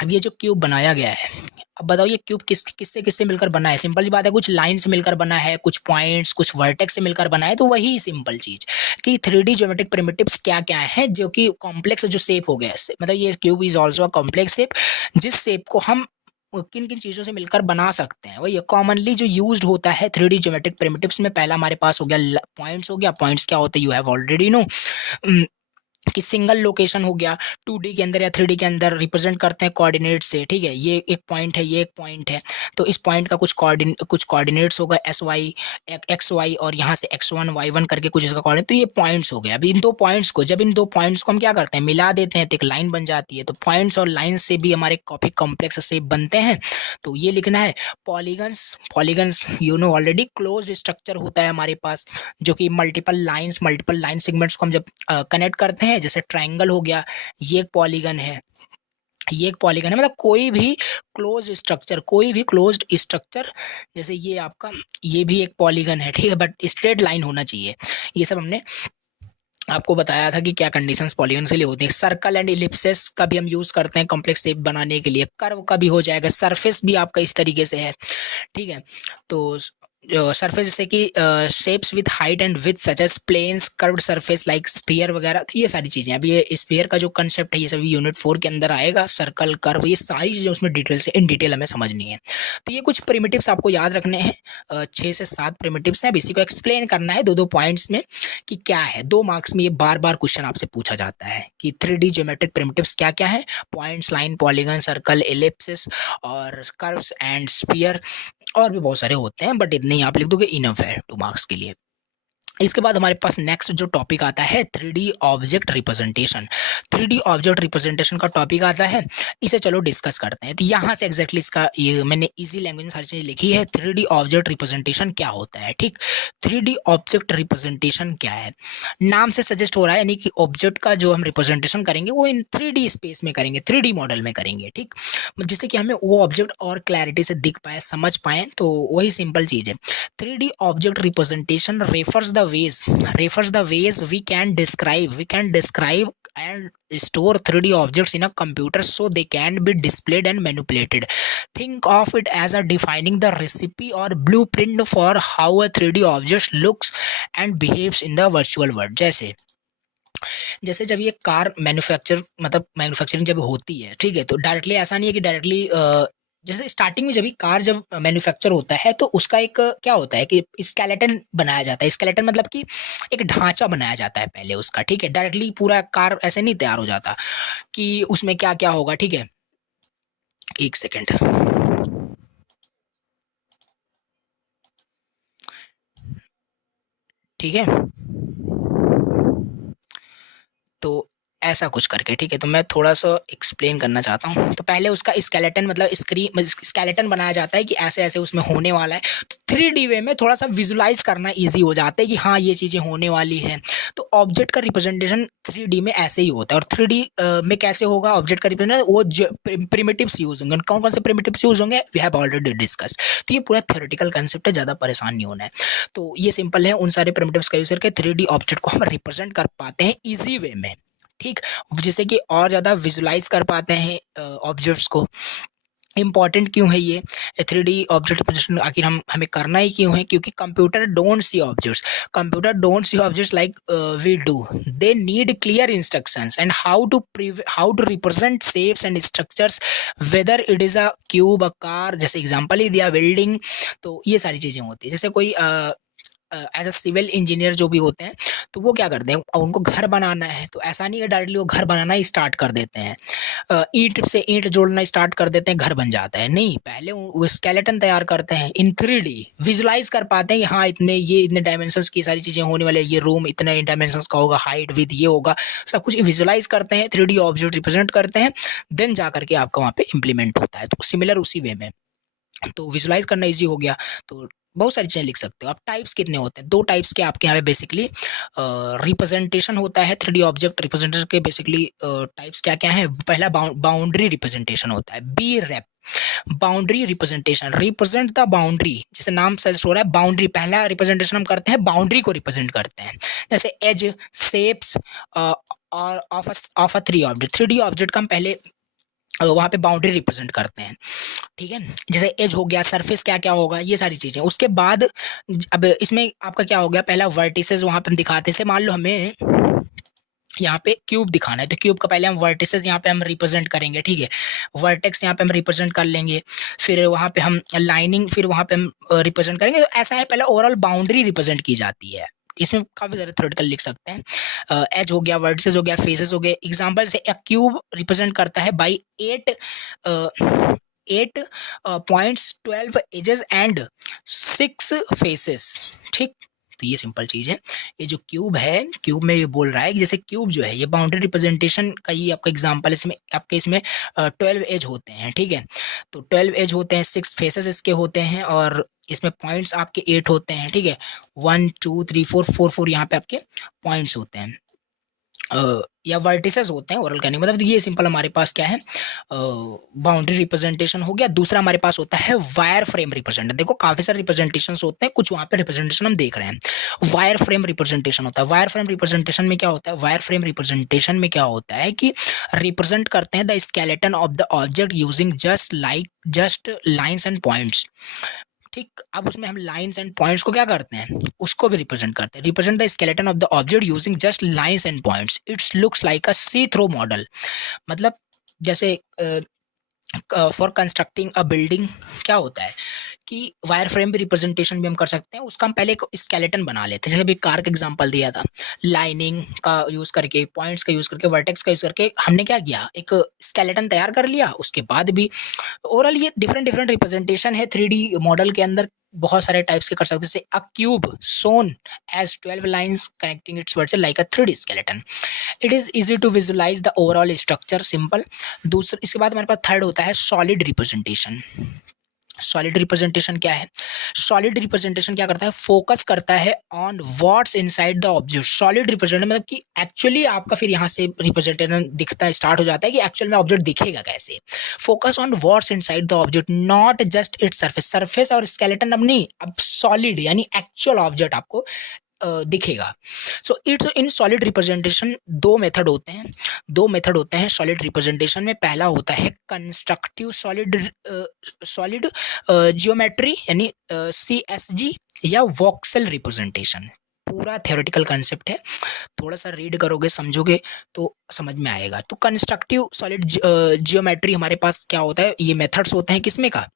अब ये जो क्यूब बनाया गया है, अब बताओ ये क्यूब किससे किससे मिलकर बना है। सिंपल सी बात है, कुछ लाइन से मिलकर बना है, कुछ पॉइंट्स कुछ वर्टेक्स से मिलकर बना है। तो वही सिंपल चीज कि 3D ज्योमेट्रिक प्रिमिटिव्स क्या क्या है जो कि कॉम्प्लेक्स जो शेप हो गया इससे, मतलब ये cube is also a complex shape, जिस शेप को हम किन किन चीज़ों से मिलकर बना सकते हैं। वही कॉमनली जो यूज्ड होता है 3D ज्योमेट्रिक प्रिमिटिव्स में, पहला हमारे पास हो गया पॉइंट्स हो गया। पॉइंट्स क्या होते हैं यू हैव ऑलरेडी नो, कि सिंगल लोकेशन हो गया 2D के अंदर या 3D के अंदर रिप्रेजेंट करते हैं कोऑर्डिनेट से, ठीक है। ये एक पॉइंट है, ये एक पॉइंट है, तो इस पॉइंट का कुछ कोऑर्डिनेट्स होगा एस वाई एक्स वाई, और यहाँ से x1 y1 करके कुछ इसका कोऑर्डिनेट, तो ये पॉइंट्स हो गया। अब इन दो पॉइंट्स को हम क्या करते हैं, मिला देते हैं तो एक लाइन बन जाती है। तो पॉइंट्स और लाइन से भी हमारे काफी कॉम्प्लेक्स शेप बनते हैं। तो ये लिखना है polygons you know already, closed structure होता है हमारे पास, जो कि मल्टीपल लाइन सेगमेंट्स को हम जब कनेक्ट करते हैं, जैसे ट्रायंगल हो गया, ये एक पॉलीगन है, ये एक पॉलीगन है। मतलब कोई भी क्लोज्ड स्ट्रक्चर जैसे ये आपका, ये भी एक पॉलीगन है, ठीक है, बट स्ट्रेट लाइन होना चाहिए। ये सब हमने आपको बताया था कि क्या कंडीशंस पॉलीगन के लिए होती है। सर्कल एंड इलिप्सेस का भी हम यूज करते हैं कॉम्प्लेक्स शेप बनाने के लिए। कर्व का भी हो जाएगा, सरफेस भी आपका इस तरीके से है, ठीक है। तो सरफेस जैसे कि shapes with height and with such as planes, curved surface like sphere वगैरह, तो ये सारी चीजें। अभी ये स्फीयर का जो कंसेप्ट है ये सभी यूनिट 4 के अंदर आएगा। सर्कल, कर्व, ये सारी चीजें उसमें इन डिटेल हमें समझनी है। तो ये कुछ प्रिमिटिव्स आपको याद रखने हैं, 6 से 7 प्रिमिटिव्स हैं। अब इसी को एक्सप्लेन करना है 2-2 पॉइंट्स में कि क्या है। 2 मार्क्स में ये बार बार क्वेश्चन आपसे पूछा जाता है कि 3D ज्योमेट्रिक प्रिमिटिव्स क्या क्या है, points, line, polygon, circle, Ellipsis और कर्व्स एंड स्फीयर, और भी बहुत सारे होते हैं, बट इतने ही आप लिख दोगे इनफ है 2 मार्क्स के लिए। इसके बाद हमारे पास नेक्स्ट जो टॉपिक आता है 3D object representation. 3D object representation का टॉपिक आता है, इसे चलो डिस्कस करते हैं। तो यहाँ से एग्जैक्टली इसका ये मैंने इजी लैंग्वेज में सारी चीज़ें लिखी है। 3D ऑब्जेक्ट रिप्रेजेंटेशन क्या होता है, ठीक। 3D ऑब्जेक्ट रिप्रेजेंटेशन क्या है, नाम से सजेस्ट हो रहा है, यानी कि ऑब्जेक्ट का जो हम रिप्रेजेंटेशन करेंगे वो इन 3D स्पेस में करेंगे, 3D मॉडल में करेंगे, ठीक, जिससे कि हमें वो ऑब्जेक्ट और क्लैरिटी से दिख पाए, समझ पाए। तो वही सिंपल चीज़ है। 3D object representation refers the ways we can describe and store 3D objects in a computer so they can be displayed and manipulated. Think of it as a defining the recipe or blueprint for how a 3D object looks and behaves in the virtual world. जैसे जब ये कार मैन्युफैक्चरिंग जब होती है, ठीक है, तो डायरेक्टली ऐसा नहीं है कि डायरेक्टली जैसे स्टार्टिंग में जब मैन्युफैक्चर होता है तो उसका एक क्या होता है कि स्केलेटन बनाया जाता है। स्केलेटन मतलब कि एक ढांचा बनाया जाता है पहले उसका, ठीक है। डायरेक्टली पूरा कार ऐसे नहीं तैयार हो जाता कि उसमें क्या क्या होगा, ठीक है। एक सेकेंड, ठीक है। तो ऐसा कुछ करके, ठीक है। तो मैं थोड़ा सा एक्सप्लेन करना चाहता हूँ। तो पहले उसका स्केलेटन मतलब स्केलेटन बनाया जाता है कि ऐसे ऐसे उसमें होने वाला है। तो 3D वे में थोड़ा सा विजुलाइज करना इजी हो जाता है कि हाँ ये चीज़ें होने वाली हैं। तो ऑब्जेक्ट का रिप्रेजेंटेशन 3D में ऐसे ही होता है। और 3D में कैसे होगा ऑब्जेक्ट का रिप्रेजेंटेशन, वो प्रिमिटिव्स यूज होंगे। कौन कौन से प्रिमिटिव्स यूज होंगे, वी हैव ऑलरेडी डिस्कस्ड। तो ये पूरा थ्योरेटिकल कंसेप्ट है, ज़्यादा परेशान नहीं होना है। तो ये सिंपल है, उन सारे प्रिमिटिव्स का यूज करके 3D ऑब्जेक्ट को हम रिप्रेजेंट कर पाते हैं ईजी वे में, ठीक, जिससे कि और ज़्यादा विजुलाइज कर पाते हैं ऑब्जेक्ट्स को। इम्पॉर्टेंट क्यों है ये 3D ऑब्जेक्ट रिप्रेजेंटेशन, आखिर हमें करना ही क्यों है, क्योंकि computer don't see objects like we do. They need clear instructions and how to represent shapes and structures, whether it is a cube, a car, जैसे एग्जांपल ही दिया बिल्डिंग। तो ये सारी चीज़ें होती है। जैसे कोई एज अ सिविल इंजीनियर जो भी होते हैं, तो वो क्या करते हैं, उनको घर बनाना है, तो ऐसा नहीं है डायरेक्टली वो घर बनाना ही स्टार्ट कर देते हैं, ईंट से ईंट जोड़ना स्टार्ट कर देते हैं, घर बन जाता है। नहीं, पहले वो स्केलेटन तैयार करते हैं इन 3D, विजुलाइज कर पाते हैं हाँ इतने डायमेंशंस की सारी चीज़ें होने वाले, ये रूम इतने डायमेंशंस का होगा, हाइट विथ ये होगा, सब कुछ विजुलाइज करते हैं, 3D ऑब्जेक्ट रिप्रेजेंट करते हैं, देन जा करके आपका वहाँ पे इम्प्लीमेंट होता है। तो सिमिलर उसी वे में, तो विजुलाइज करना इजी हो गया। तो बहुत सारी चीज़ें लिख सकते हो आप। टाइप्स कितने होते हैं, 2 टाइप्स के आपके यहाँ पे बेसिकली रिप्रेजेंटेशन होता है 3D ऑब्जेक्ट रिप्रेजेंटेशन के। बेसिकली टाइप्स क्या क्या हैं, पहला बाउंड्री रिप्रेजेंटेशन होता है, B rep. Boundary representation, represent the boundary, जैसे नाम से हो रहा है बाउंड्री, पहला रिप्रेजेंटेशन हम करते हैं बाउंड्री को रिप्रेजेंट करते हैं, जैसे एज, शेप्स और ऑफ अ 3D ऑब्जेक्ट का हम पहले वहाँ पे बाउंड्री रिप्रेजेंट करते हैं, ठीक है। जैसे एज हो गया, सरफेस क्या क्या होगा, ये सारी चीज़ें। उसके बाद अब इसमें आपका क्या हो गया, पहला वर्टिसेस वहाँ पे हम दिखाते हैं। मान लो हमें यहाँ पे क्यूब दिखाना है, तो क्यूब का पहले हम वर्टिसेस यहाँ पे हम रिप्रेजेंट करेंगे, ठीक है। वर्टेक्स यहाँ पे हम रिप्रेजेंट कर लेंगे, फिर वहाँ पे हम लाइनिंग, फिर वहाँ पे हम रिप्रेजेंट करेंगे। तो ऐसा है, पहले ओवरऑल बाउंड्री रिप्रेजेंट की जाती है। इसमें काफ़ी सारे थ्योरेटिकल लिख सकते हैं। एज हो गया, वर्टिसेस हो गया, फेसेस हो गए। एग्जांपल से एक क्यूब रिप्रेजेंट करता है by 8 points, 12 edges and 6 faces, ठीक। तो ये सिंपल चीज़ है। ये जो क्यूब है, क्यूब में ये बोल रहा है कि जैसे क्यूब जो है ये बाउंड्री रिप्रेजेंटेशन का ही आपका एग्जांपल, इसमें आपके इसमें 12 एज होते हैं, ठीक है। तो 12 एज होते हैं, 6 फेसेस इसके होते हैं, और इसमें पॉइंट्स आपके 8 होते हैं, ठीक है। 1 2 3 4 यहाँ पे आपके पॉइंट्स होते हैं, या वर्टिसेस होते हैं। ओवरऑल कहने का मतलब ये सिंपल हमारे पास क्या है, बाउंड्री रिप्रेजेंटेशन हो गया। दूसरा हमारे पास होता है वायर फ्रेम रिप्रेजेंटेशन। देखो काफ़ी सारे रिप्रेजेंटेशन होते हैं, कुछ वहाँ पे रिप्रेजेंटेशन हम देख रहे हैं। वायर फ्रेम रिप्रेजेंटेशन होता है। वायर फ्रेम रिप्रेजेंटेशन में क्या होता है, वायर फ्रेम रिप्रेजेंटेशन में क्या होता है कि रिप्रेजेंट करते हैं the skeleton of the object using just lines and points, ठीक। अब उसमें हम लाइंस एंड पॉइंट्स को क्या करते हैं, उसको भी रिप्रेजेंट करते हैं। Represent the skeleton of the object using just lines and points, it's looks like a see through model. मतलब जैसे फॉर कंस्ट्रक्टिंग अ बिल्डिंग क्या होता है कि वायर फ्रेम भी रिप्रेजेंटेशन भी हम कर सकते हैं। उसका हम पहले एक स्केलेटन बना लेते हैं, जैसे अभी कार का एग्जांपल दिया था, लाइनिंग का यूज़ करके, पॉइंट्स का यूज़ करके, वर्टेक्स का यूज़ करके हमने क्या किया, एक स्केलेटन तैयार कर लिया। उसके बाद भी ओवरऑल ये डिफरेंट रिप्रेजेंटेशन है 3D मॉडल के अंदर, बहुत सारे टाइप्स के कर सकते हैं, जैसे a cube shown as 12 lines connecting its words like a 3D skeleton. It is easy to visualize the overall structure, simple. दूसरा, इसके बाद हमारे पास थर्ड होता है सॉलिड रिप्रेजेंटेशन। सॉलिड रिप्रेजेंटेशन क्या है? सॉलिड रिप्रेजेंटेशन क्या करता है? फोकस करता है on what's inside the object. Solid representation मतलब कि एक्चुअली आपका फिर यहाँ से रिप्रेजेंटेशन दिखता स्टार्ट हो जाता है कि एक्चुअल में ऑब्जेक्ट दिखेगा कैसे। Focus on what's inside the object, not just its surface. Surface और स्केलेटन अब नहीं, अब सॉलिड यानी एक्चुअल ऑब्जेक्ट आपको दिखेगा। So it's in solid representation दो मेथड होते हैं सॉलिड रिप्रेजेंटेशन में। पहला होता है कंस्ट्रक्टिव सॉलिड जियोमेट्री यानी CSG, या वॉक्सेल रिप्रेजेंटेशन। पूरा थ्योरेटिकल कंसेप्ट है, थोड़ा सा रीड करोगे समझोगे तो समझ में आएगा। तो कंस्ट्रक्टिव सॉलिड जियोमेट्री हमारे पास क्या होता है, ये मेथड्स होते हैं किसमें का,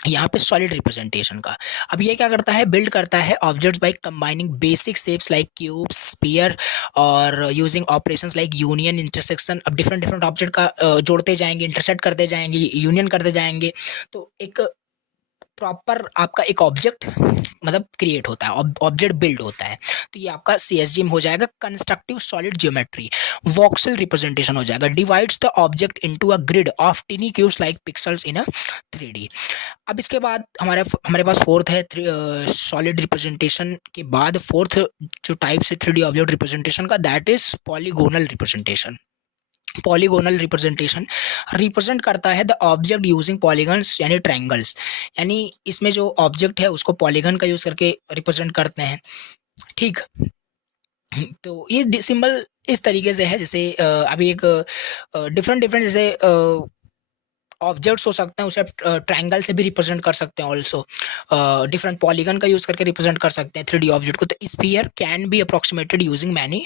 यहाँ पे सॉलिड रिप्रेजेंटेशन का। अब ये क्या करता है, बिल्ड करता है objects by combining basic shapes like cube, sphere और using operations like union, intersection. अब डिफरेंट डिफरेंट ऑब्जेक्ट का जोड़ते जाएंगे, इंटरसेक्ट करते जाएंगे, यूनियन करते जाएंगे, तो एक प्रॉपर आपका एक ऑब्जेक्ट मतलब क्रिएट होता है, ऑब्जेक्ट बिल्ड होता है। तो ये आपका CSG में हो जाएगा constructive solid geometry. Voxel representation हो जाएगा, divides the object into a grid of टिनी cubes like pixels in a 3D। अब इसके बाद हमारे पास फोर्थ है सॉलिड रिप्रेजेंटेशन के बाद फोर्थ जो टाइप है 3D ऑब्जेक्ट रिप्रेजेंटेशन का, that is polygonal representation. Polygonal representation represent करता है द ऑब्जेक्ट यूजिंग पॉलीगन्स यानी ट्रायंगल्स, यानी इसमें जो ऑब्जेक्ट है उसको पॉलीगन का यूज करके रिप्रेजेंट करते हैं, ठीक। तो ये सिंबल इस तरीके से है, जैसे अभी एक डिफरेंट डिफरेंट जैसे ऑब्जेक्ट्स हो सकते हैं, उसे आप ट्रायंगल से भी रिप्रेजेंट कर सकते हैं, ऑल्सो डिफरेंट पॉलीगन का यूज करके रिप्रेजेंट कर सकते हैं 3D ऑब्जेक्ट को। तो sphere can be approximated using many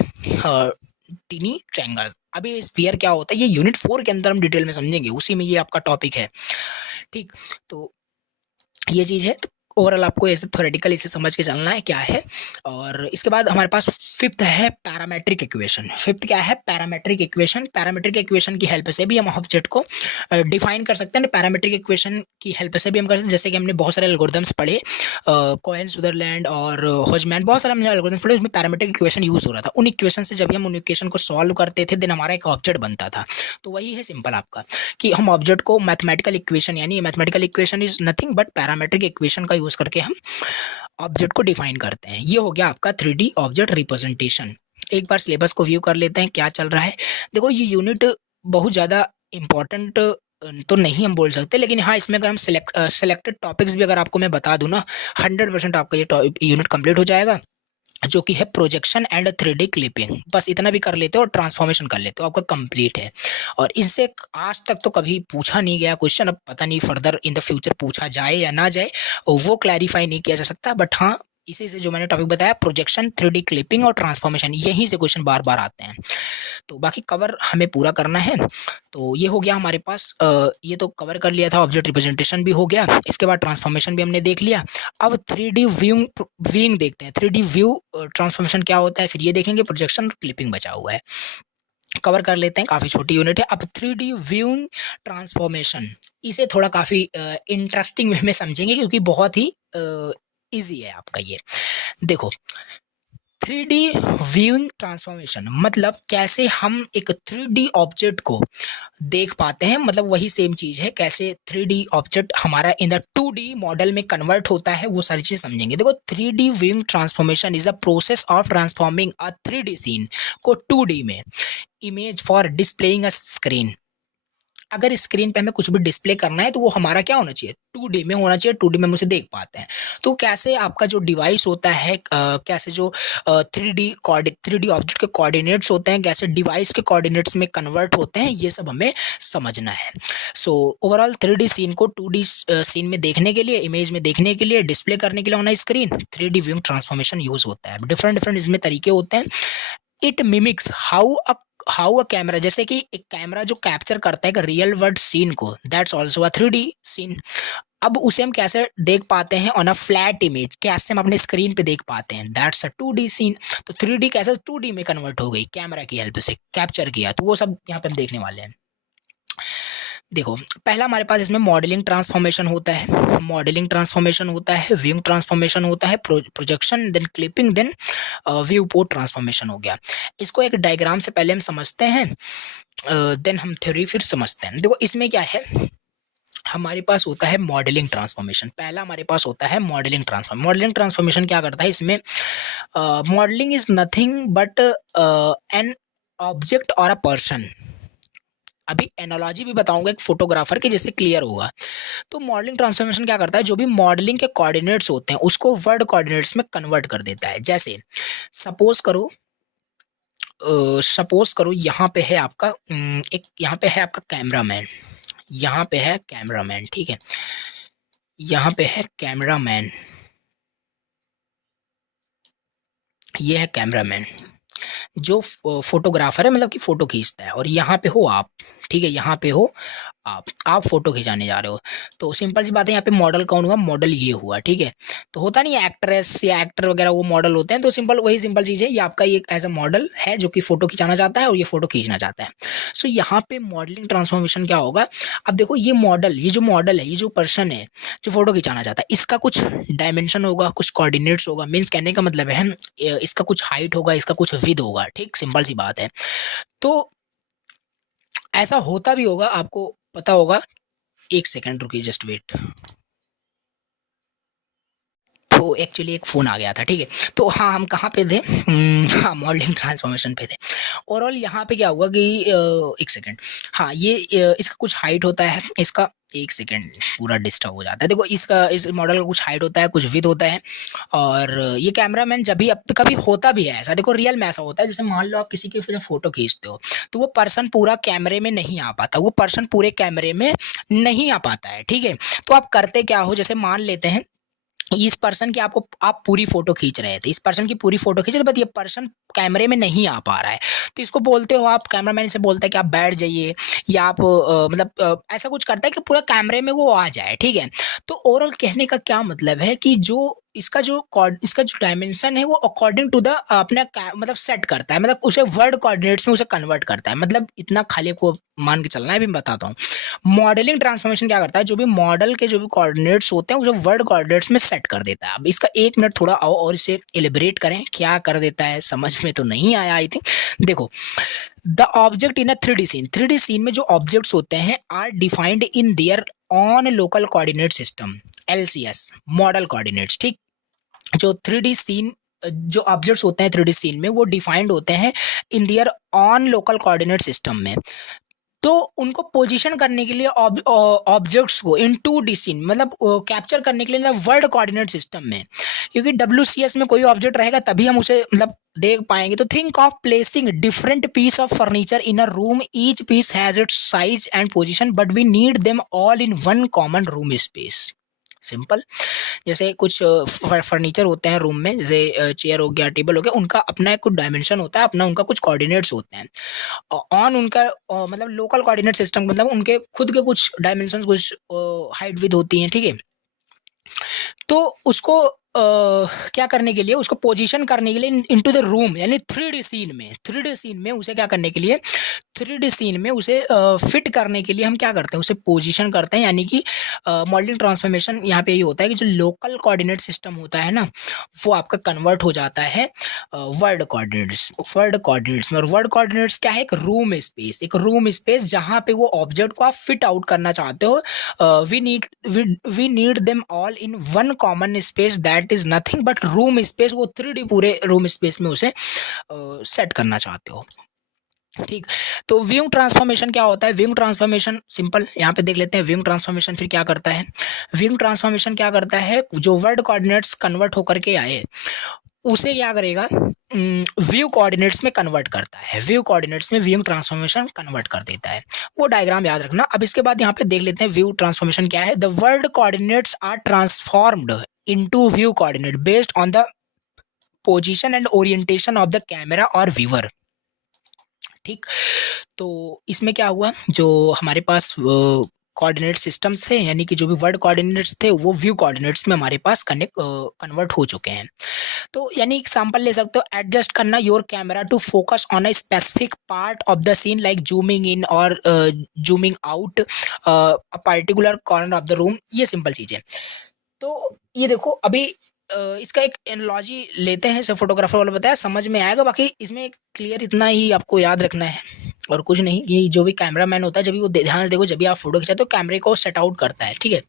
tiny triangle. अभी स्फीयर क्या होता है ये यूनिट 4 के अंदर हम डिटेल में समझेंगे, उसी में ये आपका टॉपिक है, ठीक। तो ये चीज़ है, तो ओवरऑल आपको ऐसे थ्योरेटिकल इसे समझ के चलना है क्या है। और इसके बाद हमारे पास फिफ्थ है पैरामेट्रिक इक्वेशन। फिफ्थ क्या है, पैरामेट्रिक इक्वेशन। पैरामेट्रिक इक्वेशन की हेल्प से भी हम ऑब्जेक्ट को डिफाइन कर सकते हैं। पैरामेट्रिक इक्वेशन की हेल्प से भी हम कर सकते हैं, जैसे कि हमने बहुत सारे एल्गोरिथम्स पढ़े, कोहेन, सुदरलैंड और होजमैन, बहुत सारे हमने एल्गोरिथम्स पढ़े, उसमें पैरामेट्रिक इक्वेशन यूज हो रहा था। उन इक्वेशन से जब हम उन इक्वेशन को सॉल्व करते थे देन हमारा एक ऑब्जेक्ट बनता था। तो वही है सिंपल आपका कि हम ऑब्जेक्ट को मैथमेटिकल इक्वेशन, यानी mathematical equation is nothing but parametric equation का यूज करके हम ऑब्जेक्ट को डिफाइन करते हैं। ये हो गया आपका 3D ऑब्जेक्ट रिप्रेजेंटेशन। एक बार सिलेबस को व्यू कर लेते हैं क्या चल रहा है। देखो ये यूनिट बहुत ज़्यादा इम्पोर्टेंट तो नहीं हम बोल सकते, लेकिन हाँ इसमें अगर हम सेलेक्टेड टॉपिक्स भी अगर आपको मैं बता दूं ना, 100% आपका ये यूनिट कंप्लीट हो जाएगा, जो कि है प्रोजेक्शन एंड 3D क्लिपिंग। बस इतना भी कर लेते हो और ट्रांसफॉर्मेशन कर लेते हो, आपका कंप्लीट है। और इससे आज तक तो कभी पूछा नहीं गया क्वेश्चन, अब पता नहीं फर्दर इन द फ्यूचर पूछा जाए या ना जाए, वो क्लैरिफाई नहीं किया जा सकता। बट हाँ इसी से जो मैंने टॉपिक बताया प्रोजेक्शन, 3D क्लिपिंग और ट्रांसफॉर्मेशन, यहीं से क्वेश्चन बार बार आते हैं। तो बाकी कवर हमें पूरा करना है। तो ये हो गया हमारे पास, ये तो कवर कर लिया था, ऑब्जेक्ट रिप्रेजेंटेशन भी हो गया, इसके बाद ट्रांसफॉर्मेशन भी हमने देख लिया। अब 3D व्यूइंग देखते हैं। 3D व्यू ट्रांसफॉर्मेशन क्या होता है फिर ये देखेंगे, प्रोजेक्शन और क्लिपिंग बचा हुआ है, कवर कर लेते हैं, काफ़ी छोटी यूनिट है। अब 3D व्यूइंग ट्रांसफॉर्मेशन, इसे थोड़ा काफ़ी इंटरेस्टिंग वे में समझेंगे क्योंकि बहुत ही ईजी है आपका ये। देखो 3D व्यूइंग ट्रांसफॉर्मेशन मतलब कैसे हम एक 3D ऑब्जेक्ट को देख पाते हैं, मतलब वही सेम चीज़ है, कैसे 3D ऑब्जेक्ट हमारा इन द 2D मॉडल में कन्वर्ट होता है, वो सारी चीज़ समझेंगे। देखो 3D viewing transformation is a process of transforming a 3D scene को 2D में image for displaying a screen. अगर स्क्रीन पे हमें कुछ भी डिस्प्ले करना है तो वो हमारा क्या होना चाहिए, 2D में होना चाहिए, 2D में हम उसे देख पाते हैं। तो कैसे आपका जो डिवाइस होता है, कैसे जो 3D ऑब्जेक्ट के कोऑर्डिनेट्स होते हैं, कैसे डिवाइस के कोऑर्डिनेट्स में कन्वर्ट होते हैं, ये सब हमें समझना है। सो ओवरऑल 3D सीन को 2D सीन में देखने के लिए, इमेज में देखने के लिए, डिस्प्ले करने के लिए होना screen, 3D viewing different use होता है। डिफरेंट इसमें तरीके होते हैं। It mimics how a camera, जैसे कि एक कैमरा जो कैप्चर करता है एक रियल वर्ल्ड सीन को, that's also a 3D scene. अब उसे हम कैसे देख पाते हैं, ऑन अ फ्लैट इमेज, कैसे हम अपने स्क्रीन पे देख पाते हैं, दैट्स अ 2D सीन। तो 3D कैसे 2D में कन्वर्ट हो गई, कैमरा की हेल्प से कैप्चर किया, तो वो सब यहाँ पे हम देखने वाले हैं। देखो पहला हमारे पास इसमें मॉडलिंग ट्रांसफॉर्मेशन होता है, मॉडलिंग ट्रांसफॉर्मेशन होता है, व्यूइंग ट्रांसफॉर्मेशन होता है, projection, then clipping, then viewport transformation हो गया। इसको एक डायग्राम से पहले हम समझते हैं, देन हम थ्योरी फिर समझते हैं। देखो इसमें क्या है, हमारे पास होता है मॉडलिंग ट्रांसफॉर्मेशन। पहला हमारे पास होता है मॉडलिंग ट्रांसफॉर्मेशन। मॉडलिंग ट्रांसफॉर्मेशन क्या करता है इसमें, modelling is nothing but an object और अ पर्सन। अभी एनालॉजी भी बताऊंगा एक फोटोग्राफर की, जिससे क्लियर होगा। तो मॉडलिंग ट्रांसफॉर्मेशन क्या करता है, जो भी मॉडलिंग के कोऑर्डिनेट्स होते हैं उसको वर्ड कोऑर्डिनेट्स में कन्वर्ट कर देता है। जैसे सपोज करो यहाँ पे है आपका एक, यहाँ पे है आपका कैमरामैन, यहाँ पे है कैमरामैन, ठीक है, यहाँ पे है कैमरामैन, ये है कैमरामैन जो फोटोग्राफर है, मतलब कि फोटो खींचता है, और यहाँ पे हो आप, ठीक है, यहाँ पे हो आप फोटो खिंचाने जा रहे हो। तो सिंपल सी बात है, यहाँ पे मॉडल कौन हुआ, मॉडल ये हुआ, ठीक है। तो होता नहीं है एक्ट्रेस या एक्टर वगैरह वो मॉडल होते हैं, तो सिंपल वही सिंपल चीज़ है, ये आपका ये एज अ मॉडल है जो कि फोटो खिंचाना चाहता है और ये फोटो खींचना चाहता है। सो यहाँ पे मॉडलिंग ट्रांसफॉर्मेशन क्या होगा, अब देखो ये मॉडल, ये जो मॉडल है, ये जो पर्सन है जो फोटो खिंचाना चाहता है, इसका कुछ डायमेंशन होगा, कुछ कोऑर्डिनेट्स होगा, मीन्स कहने का मतलब है इसका कुछ हाइट होगा, इसका कुछ विड्थ होगा, ठीक, सिंपल सी बात है। तो ऐसा होता भी होगा, आपको पता होगा। एक सेकंड रुकिए, जस्ट वेट। तो एक्चुअली एक फ़ोन आ गया था, ठीक है। तो हाँ, हम कहाँ पे थे, हाँ, मॉडलिंग ट्रांसफॉर्मेशन पे थे। ओवरऑल यहाँ पे क्या हुआ कि एक सेकंड, हाँ, ये इसका कुछ हाइट होता है, इसका, एक सेकंड, पूरा डिस्टर्ब हो जाता है। देखो इसका, इस मॉडल का कुछ हाइट होता है, कुछ विड्थ होता है, और ये कैमरामैन जब भी, अब कभी होता भी है ऐसा, देखो रियल में ऐसा होता है, जैसे मान लो आप किसी की फिर फोटो खींचते हो, तो वो पर्सन पूरा कैमरे में नहीं आ पाता, वो पर्सन पूरे कैमरे में नहीं आ पाता है, ठीक है। तो आप करते क्या हो, जैसे मान लेते हैं इस पर्सन की आपको, आप पूरी फोटो खींच रहे थे, इस पर्सन की पूरी फोटो खींच रहे, बट ये पर्सन कैमरे में नहीं आ पा रहा है, तो इसको बोलते हो आप, कैमरामैन से बोलते हैं कि आप बैठ जाइए, या आप मतलब ऐसा कुछ करता है कि पूरा कैमरे में वो आ जाए, ठीक है। तो ओवरऑल कहने का क्या मतलब है कि जो इसका जो डायमेंशन है वो अकॉर्डिंग टू द अपना मतलब सेट करता है, मतलब उसे वर्ड कोऑर्डिनेट्स में उसे कन्वर्ट करता है, मतलब इतना खाली को मान के चलना है, भी बताता हूँ। मॉडलिंग ट्रांसफॉर्मेशन क्या करता है, जो भी मॉडल के जो भी कोऑर्डिनेट्स होते हैं उसे वर्ड कोऑर्डिनेट्स में सेट कर देता है। अब इसका एक मिनट थोड़ा आओ और इसे एलिब्रेट करें, क्या कर देता है, समझ में तो नहीं आया आई थिंक। देखो, the object in a 3D scene, 3D scene में जो ऑब्जेक्ट्स होते हैं are defined in their own local coordinate system, LCS, model coordinates, ठीक। जो 3D सीन, जो ऑब्जेक्ट्स होते हैं 3D सीन में, वो डिफाइंड होते हैं इन their own local coordinate system में। तो उनको पोजीशन करने के लिए ऑब्जेक्ट्स को इन 2D सीन, मतलब कैप्चर करने के लिए, मतलब वर्ल्ड कोऑर्डिनेट सिस्टम में, क्योंकि WCS में कोई ऑब्जेक्ट रहेगा तभी हम उसे मतलब देख पाएंगे। तो think of placing different piece of furniture in a room, each piece has its size and position but we need them all in one common room space. Simple, जैसे कुछ फर्नीचर होते हैं रूम में, जैसे चेयर हो गया, टेबल हो गया, उनका अपना एक कुछ डायमेंशन होता है, अपना उनका कुछ कोऑर्डिनेट्स होते हैं, ऑन उनका मतलब लोकल कोऑर्डिनेट सिस्टम, मतलब उनके खुद के कुछ डायमेंशंस, कुछ हाइट विड्थ होती हैं, ठीक है। तो उसको क्या करने के लिए, उसको पोजीशन करने के लिए इनटू द रूम, यानी 3D सीन में, 3D सीन में उसे क्या करने के लिए, 3D सीन में उसे फिट करने के लिए हम क्या करते हैं, उसे पोजीशन करते हैं। यानी कि मॉडलिंग ट्रांसफॉर्मेशन यहाँ पे ये होता है कि जो लोकल कोऑर्डिनेट सिस्टम होता है ना, वो आपका कन्वर्ट हो जाता है वर्ल्ड कोऑर्डिनेट्स में। और वर्ल्ड कोऑर्डिनेट्स क्या है, एक रूम स्पेस, एक रूम स्पेस जहाँ पे वो ऑब्जेक्ट को आप फिट आउट करना चाहते हो। We need them all in one common space that is nothing but room space, वो 3D पूरे रूम स्पेस में उसे सेट करना चाहते हो, ठीक। तो व्यूइंग ट्रांसफॉर्मेशन क्या होता है, व्यूइंग ट्रांसफॉर्मेशन सिंपल यहाँ पे देख लेते हैं। व्यूइंग ट्रांसफॉर्मेशन फिर क्या करता है, व्यूइंग ट्रांसफॉर्मेशन क्या करता है, जो वर्ड कोऑर्डिनेट्स कन्वर्ट होकर के आए उसे क्या करेगा, व्यू कोऑर्डिनेट्स में कन्वर्ट करता है, व्यू कोऑर्डिनेट्स में व्यूइंग ट्रांसफॉर्मेशन कन्वर्ट कर देता है। वो डायग्राम याद रखना। अब इसके बाद यहाँ पे देख लेते हैं व्यू ट्रांसफॉर्मेशन क्या है। The word coordinates are transformed into view coordinate based on the position and orientation of the camera और व्यूअर, ठीक। तो इसमें क्या हुआ, जो हमारे पास कोऑर्डिनेट सिस्टम्स थे, यानी कि जो भी वर्ड कोऑर्डिनेट्स थे वो व्यू कोऑर्डिनेट्स में हमारे पास कन्वर्ट हो चुके हैं। तो यानी एग्जांपल ले सकते हो, एडजस्ट करना your camera to focus on a specific part of the scene like zooming in और zooming out a particular corner of the room, ये सिंपल चीज़ें। तो ये देखो अभी इसका एक एनालॉजी लेते हैं, जैसे फोटोग्राफर वाला बताया, समझ में आएगा। बाकी इसमें क्लियर इतना ही आपको याद रखना है और कुछ नहीं। ये जो भी कैमरामैन होता है, जब भी वो ध्यान से देखो, जब भी आप फोटो खिंचाते हो कैमरे को सेट आउट करता है, ठीक है।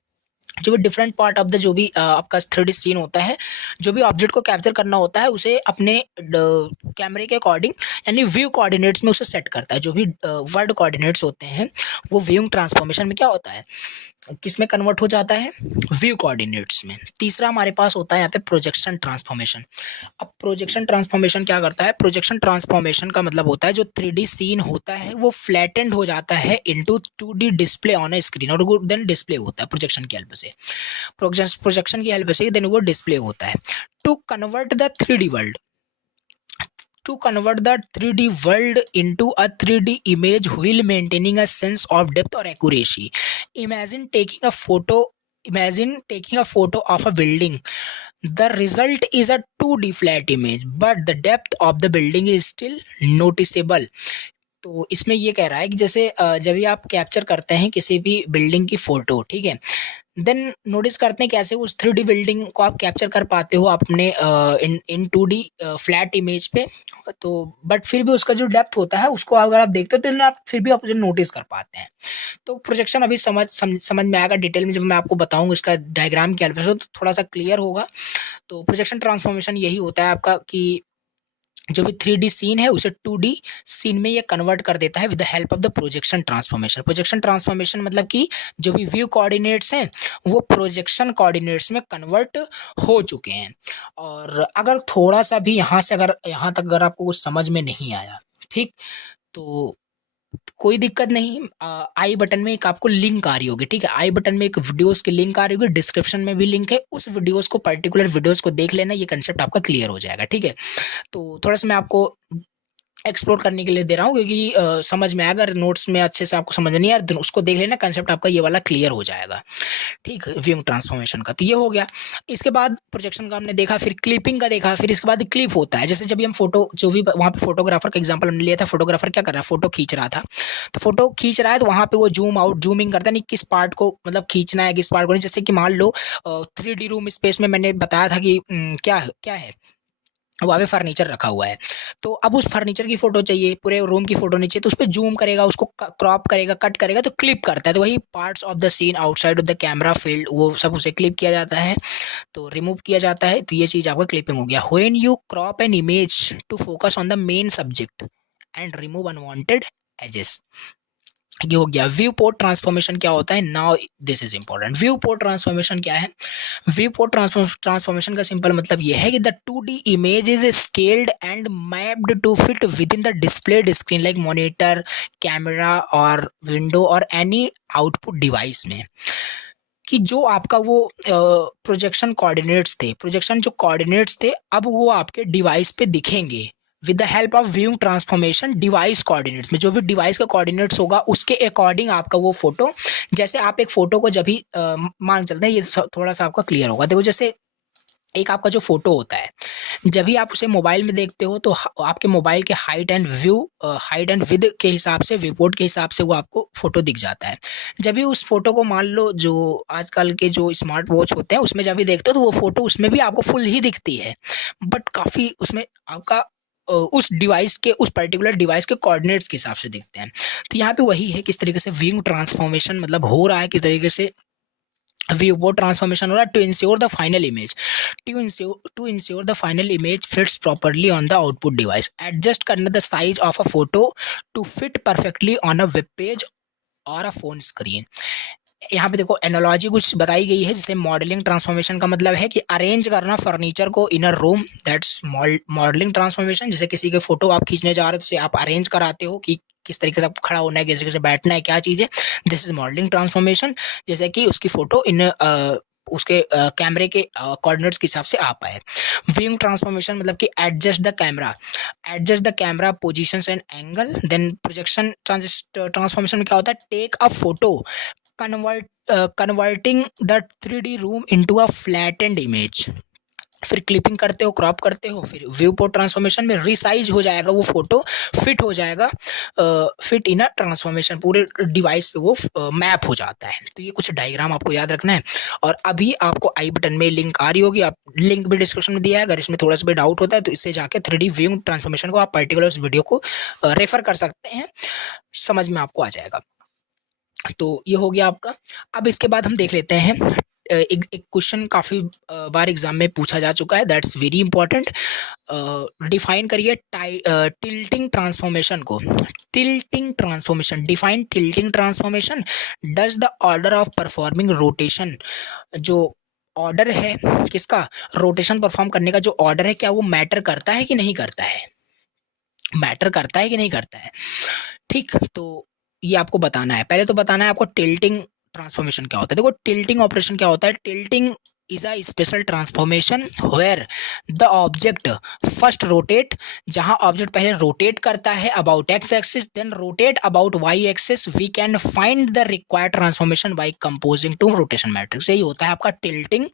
जो भी डिफरेंट पार्ट ऑफ द जो भी आपका 3D सीन होता है, जो भी ऑब्जेक्ट को कैप्चर करना होता है, उसे अपने कैमरे के अकॉर्डिंग यानी व्यू कोऑर्डिनेट्स में उसे सेट करता है। जो भी वर्ड कोऑर्डिनेट्स होते हैं वो व्यूइंग ट्रांसफॉर्मेशन में क्या होता है, किस में कन्वर्ट हो जाता है, व्यू कोऑर्डिनेट्स में। तीसरा हमारे पास होता है यहाँ पे प्रोजेक्शन ट्रांसफॉर्मेशन। अब प्रोजेक्शन ट्रांसफॉर्मेशन क्या करता है, प्रोजेक्शन ट्रांसफॉर्मेशन का मतलब होता है जो 3D सीन होता है वो फ्लैटेंड हो जाता है into 2D display on a screen, और वो देन डिस्प्ले होता है प्रोजेक्शन की हेल्प से। प्रोजेक्शन की हेल्प से देन वो डिस्प्ले होता है। To convert the 3D world, to convert the 3D world into a 3D image while maintaining a sense of depth or accuracy. Imagine taking a photo. Imagine taking a photo of a building. The result is a 2D flat image, but the depth of the building is still noticeable. तो इसमें ये कह रहा है कि जैसे जब भी आप कैप्चर करते हैं किसी भी बिल्डिंग की फ़ोटो, ठीक है, देन नोटिस करते हैं कैसे उस 3D बिल्डिंग को आप कैप्चर कर पाते हो अपने इन 2D फ्लैट इमेज पे। तो बट फिर भी उसका जो डेप्थ होता है उसको अगर आप देखते हो तो आप फिर भी आप उसे नोटिस कर पाते हैं। तो प्रोजेक्शन अभी समझ में आएगा डिटेल में, जब मैं आपको बताऊंगा इसका डायग्राम की हेल्प से तो थोड़ा सा क्लियर होगा। तो प्रोजेक्शन ट्रांसफॉर्मेशन यही होता है आपका कि जो भी 3D सीन है उसे 2D सीन में ये कन्वर्ट कर देता है with the help of the projection transformation. Projection transformation मतलब कि जो भी व्यू कोऑर्डिनेट्स हैं वो प्रोजेक्शन कोऑर्डिनेट्स में कन्वर्ट हो चुके हैं। और अगर थोड़ा सा भी यहाँ से अगर यहाँ तक अगर आपको कुछ समझ में नहीं आया, ठीक, तो कोई दिक्कत नहीं। आई बटन में एक आपको लिंक आ रही होगी, ठीक है, आई बटन में एक वीडियोस की लिंक आ रही होगी, डिस्क्रिप्शन में भी लिंक है, उस वीडियोस को पर्टिकुलर वीडियोस को देख लेना, ये कंसेप्ट आपका क्लियर हो जाएगा, ठीक है। तो थोड़ा सा मैं आपको एक्सप्लोर करने के लिए दे रहा हूँ क्योंकि समझ में आएगा, अगर नोट्स में अच्छे से आपको समझ नहीं आया तो उसको देख लेना, कंसेप्ट आपका ये वाला क्लियर हो जाएगा, ठीक है, व्यूइंग ट्रांसफॉर्मेशन का। तो ये हो गया। इसके बाद प्रोजेक्शन का हमने देखा, फिर क्लिपिंग का देखा, फिर इसके बाद क्लिप होता है। जैसे जब भी हम फोटो, जो भी वहाँ पे फोटोग्राफर का एग्जांपल हमने लिया था, फोटोग्राफर क्या कर रहा है, फोटो खींच रहा था, तो फोटो खींच रहा है तो वहाँ पे वो जूम आउट जूमिंग करता है, नहीं किस पार्ट को मतलब खींचना है, किस पार्ट को नहीं। जैसे कि मान लो 3D रूम स्पेस में मैंने बताया था कि क्या क्या है, वहाँ पे फर्नीचर रखा हुआ है, तो अब उस फर्नीचर की फ़ोटो चाहिए, पूरे रूम की फ़ोटो नहीं चाहिए, तो उस पे ज़ूम करेगा, उसको क्रॉप करेगा, कट करेगा, तो क्लिप करता है। तो वही parts of the scene outside of the camera field वो सब उसे क्लिप किया जाता है, तो रिमूव किया जाता है। तो ये चीज़ आपका क्लिपिंग हो गया। When you crop an image to focus on the main subject and remove unwanted edges, ये हो गया। व्यू पोर्ट ट्रांसफॉर्मेशन क्या होता है, now this is important. Viewport transformation क्या है, व्यू पोर्ट ट्रांसफॉर्मेशन का सिंपल मतलब ये है कि the 2D image is scaled and mapped to fit within the displayed screen like monitor, camera और विंडो और एनी आउटपुट डिवाइस में। कि जो आपका वो प्रोजेक्शन कोऑर्डिनेट्स थे, प्रोजेक्शन जो कोऑर्डिनेट्स थे अब वो आपके डिवाइस पे दिखेंगे with the help of viewing transformation device coordinates में। जो भी डिवाइस का कोऑर्डिनेट्स होगा उसके अकॉर्डिंग आपका वो फोटो, जैसे आप एक फोटो को जब भी मान चलते हैं, ये थोड़ा सा आपका क्लियर होगा। देखो जैसे एक आपका जो फोटो होता है, जब भी आप उसे मोबाइल में देखते हो तो आपके मोबाइल के हाइट एंड विद के हिसाब से, व्यू पोर्ट के हिसाब से वो आपको फोटो दिख जाता है। जब भी उस फोटो को मान लो जो आजकल के जो स्मार्ट वॉच होते हैं उसमें जब भी देखते हो तो वो फोटो उसमें भी आपको फुल ही दिखती है, बट काफ़ी उसमें आपका उस डिवाइस के, उस पर्टिकुलर डिवाइस के कोऑर्डिनेट्स के हिसाब से दिखते हैं। तो यहाँ पे वही है किस तरीके से व्यूइंग ट्रांसफॉर्मेशन मतलब हो रहा है, किस तरीके से व्यू पोर्ट ट्रांसफॉर्मेशन हो रहा है to ensure the final image, to ensure the final image fits properly on the output device. Adjust करना the size of a photo to fit perfectly on a web page और अ फोन स्क्रीन। यहाँ पे देखो एनालॉजी कुछ बताई गई है, जिससे मॉडलिंग ट्रांसफॉर्मेशन का मतलब है कि अरेंज करना फर्नीचर को in a room, that's modelling transformation. जैसे किसी के फोटो आप खींचने जा रहे हो तो उसे आप अरेंज कराते हो कि किस तरीके से आपको खड़ा होना है, किस तरीके से बैठना है, क्या चीज़ है, दिस इज मॉडलिंग ट्रांसफॉर्मेशन। जैसे कि उसकी फोटो इन उसके कैमरे के कोऑर्डिनेट्स के हिसाब से आ पाए। व्यूइंग ट्रांसफॉर्मेशन मतलब कि adjust the camera positions and angle. Then projection transformation में क्या होता है, take a photo converting the 3D room into a flattened image, फिर क्लिपिंग करते हो, क्रॉप करते हो, फिर व्यू पोर्ट ट्रांसफॉर्मेशन में रिसाइज हो जाएगा वो फोटो, फिट हो जाएगा, फिट इन अ ट्रांसफॉर्मेशन, पूरे डिवाइस पे वो मैप हो जाता है। तो ये कुछ डायग्राम आपको याद रखना है। और अभी आपको आई बटन में लिंक आ रही होगी, आप लिंक भी डिस्क्रिप्शन में दिया है, अगर इसमें थोड़ा सा भी डाउट होता है तो इससे जाके 3D व्यू ट्रांसफॉर्मेशन को आप पर्टिकुलर उस वीडियो को रेफर कर सकते हैं, समझ में आपको आ जाएगा। तो ये हो गया आपका। अब इसके बाद हम देख लेते हैं एक क्वेश्चन काफ़ी बार एग्जाम में पूछा जा चुका है, दैट्स वेरी इंपॉर्टेंट। डिफाइन करिए टिल्टिंग ट्रांसफॉर्मेशन को। Tilting transformation, define tilting transformation. Does the order of performing rotation, जो ऑर्डर है किसका, रोटेशन परफॉर्म करने का जो ऑर्डर है, क्या वो मैटर करता है कि नहीं करता है, मैटर करता है कि नहीं करता है। ठीक, तो ये आपको बताना है। पहले तो बताना है आपको टिल्टिंग ट्रांसफॉर्मेशन क्या होता है। देखो टिल्टिंग ऑपरेशन क्या होता है, tilting is a special transformation where the object first rotate, जहां ऑब्जेक्ट पहले रोटेट करता है about X axis, then rotate about Y axis, we can find the required transformation by composing two rotation matrix. यही होता है आपका टिल्टिंग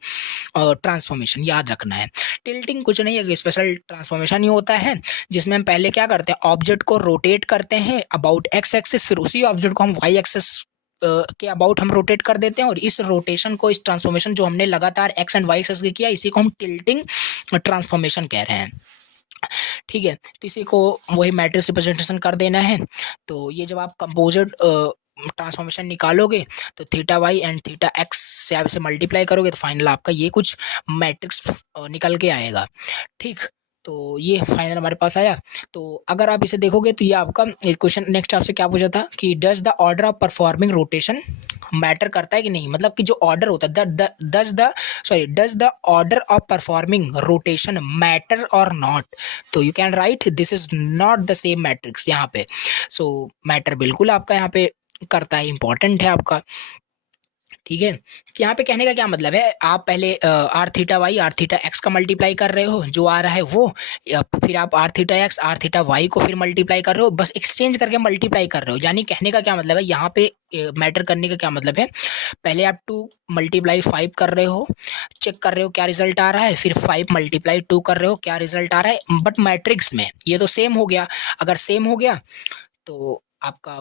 ट्रांसफॉर्मेशन, याद रखना है। टिल्टिंग कुछ नहीं है, स्पेशल ट्रांसफॉर्मेशन ही होता है जिसमें हम पहले क्या करते हैं, ऑब्जेक्ट को रोटेट करते हैं अबाउट एक्स एक्सिस, फिर उसी ऑब्जेक्ट को हम वाई एक्सिस के अबाउट हम रोटेट कर देते हैं, और इस रोटेशन को, इस ट्रांसफॉर्मेशन जो हमने लगातार एक्स एंड वाई एक्सिस के किया, इसी को हम टिल्टिंग ट्रांसफॉर्मेशन कह रहे हैं। ठीक है, तो इसी को वही मैट्रिक्स रिप्रेजेंटेशन कर देना है। तो ये जब आप कंपोजिट ट्रांसफॉर्मेशन निकालोगे तो theta Y and theta X से आप इसे मल्टीप्लाई करोगे तो फाइनल आपका ये कुछ मैट्रिक्स निकल के आएगा। ठीक, तो ये फाइनल हमारे पास आया। तो अगर आप इसे देखोगे तो ये आपका क्वेश्चन नेक्स्ट आपसे क्या पूछा था कि does the order of performing rotation matter करता है कि नहीं, मतलब कि जो ऑर्डर होता है does the order of performing rotation matter और नॉट। तो you can write this is not the same matrix यहाँ पे। सो मैटर बिल्कुल आपका यहाँ पे करता है, इंपॉर्टेंट है आपका। ठीक है, यहाँ पे कहने का क्या मतलब है, आप पहले R theta Y R theta X का मल्टीप्लाई कर रहे हो, जो आ रहा है वो, या फिर आप R theta X R theta Y को फिर मल्टीप्लाई कर रहे हो, बस एक्सचेंज करके मल्टीप्लाई कर रहे हो। यानी कहने का क्या मतलब है, यहाँ पे मैटर करने का क्या मतलब है, पहले आप 2 मल्टीप्लाई 5 कर रहे हो, चेक कर रहे हो क्या रिजल्ट आ रहा है, फिर 5 मल्टीप्लाई 2 कर रहे हो, क्या रिजल्ट आ रहा है, बट मैट्रिक्स में ये तो सेम हो गया। अगर सेम हो गया तो आपका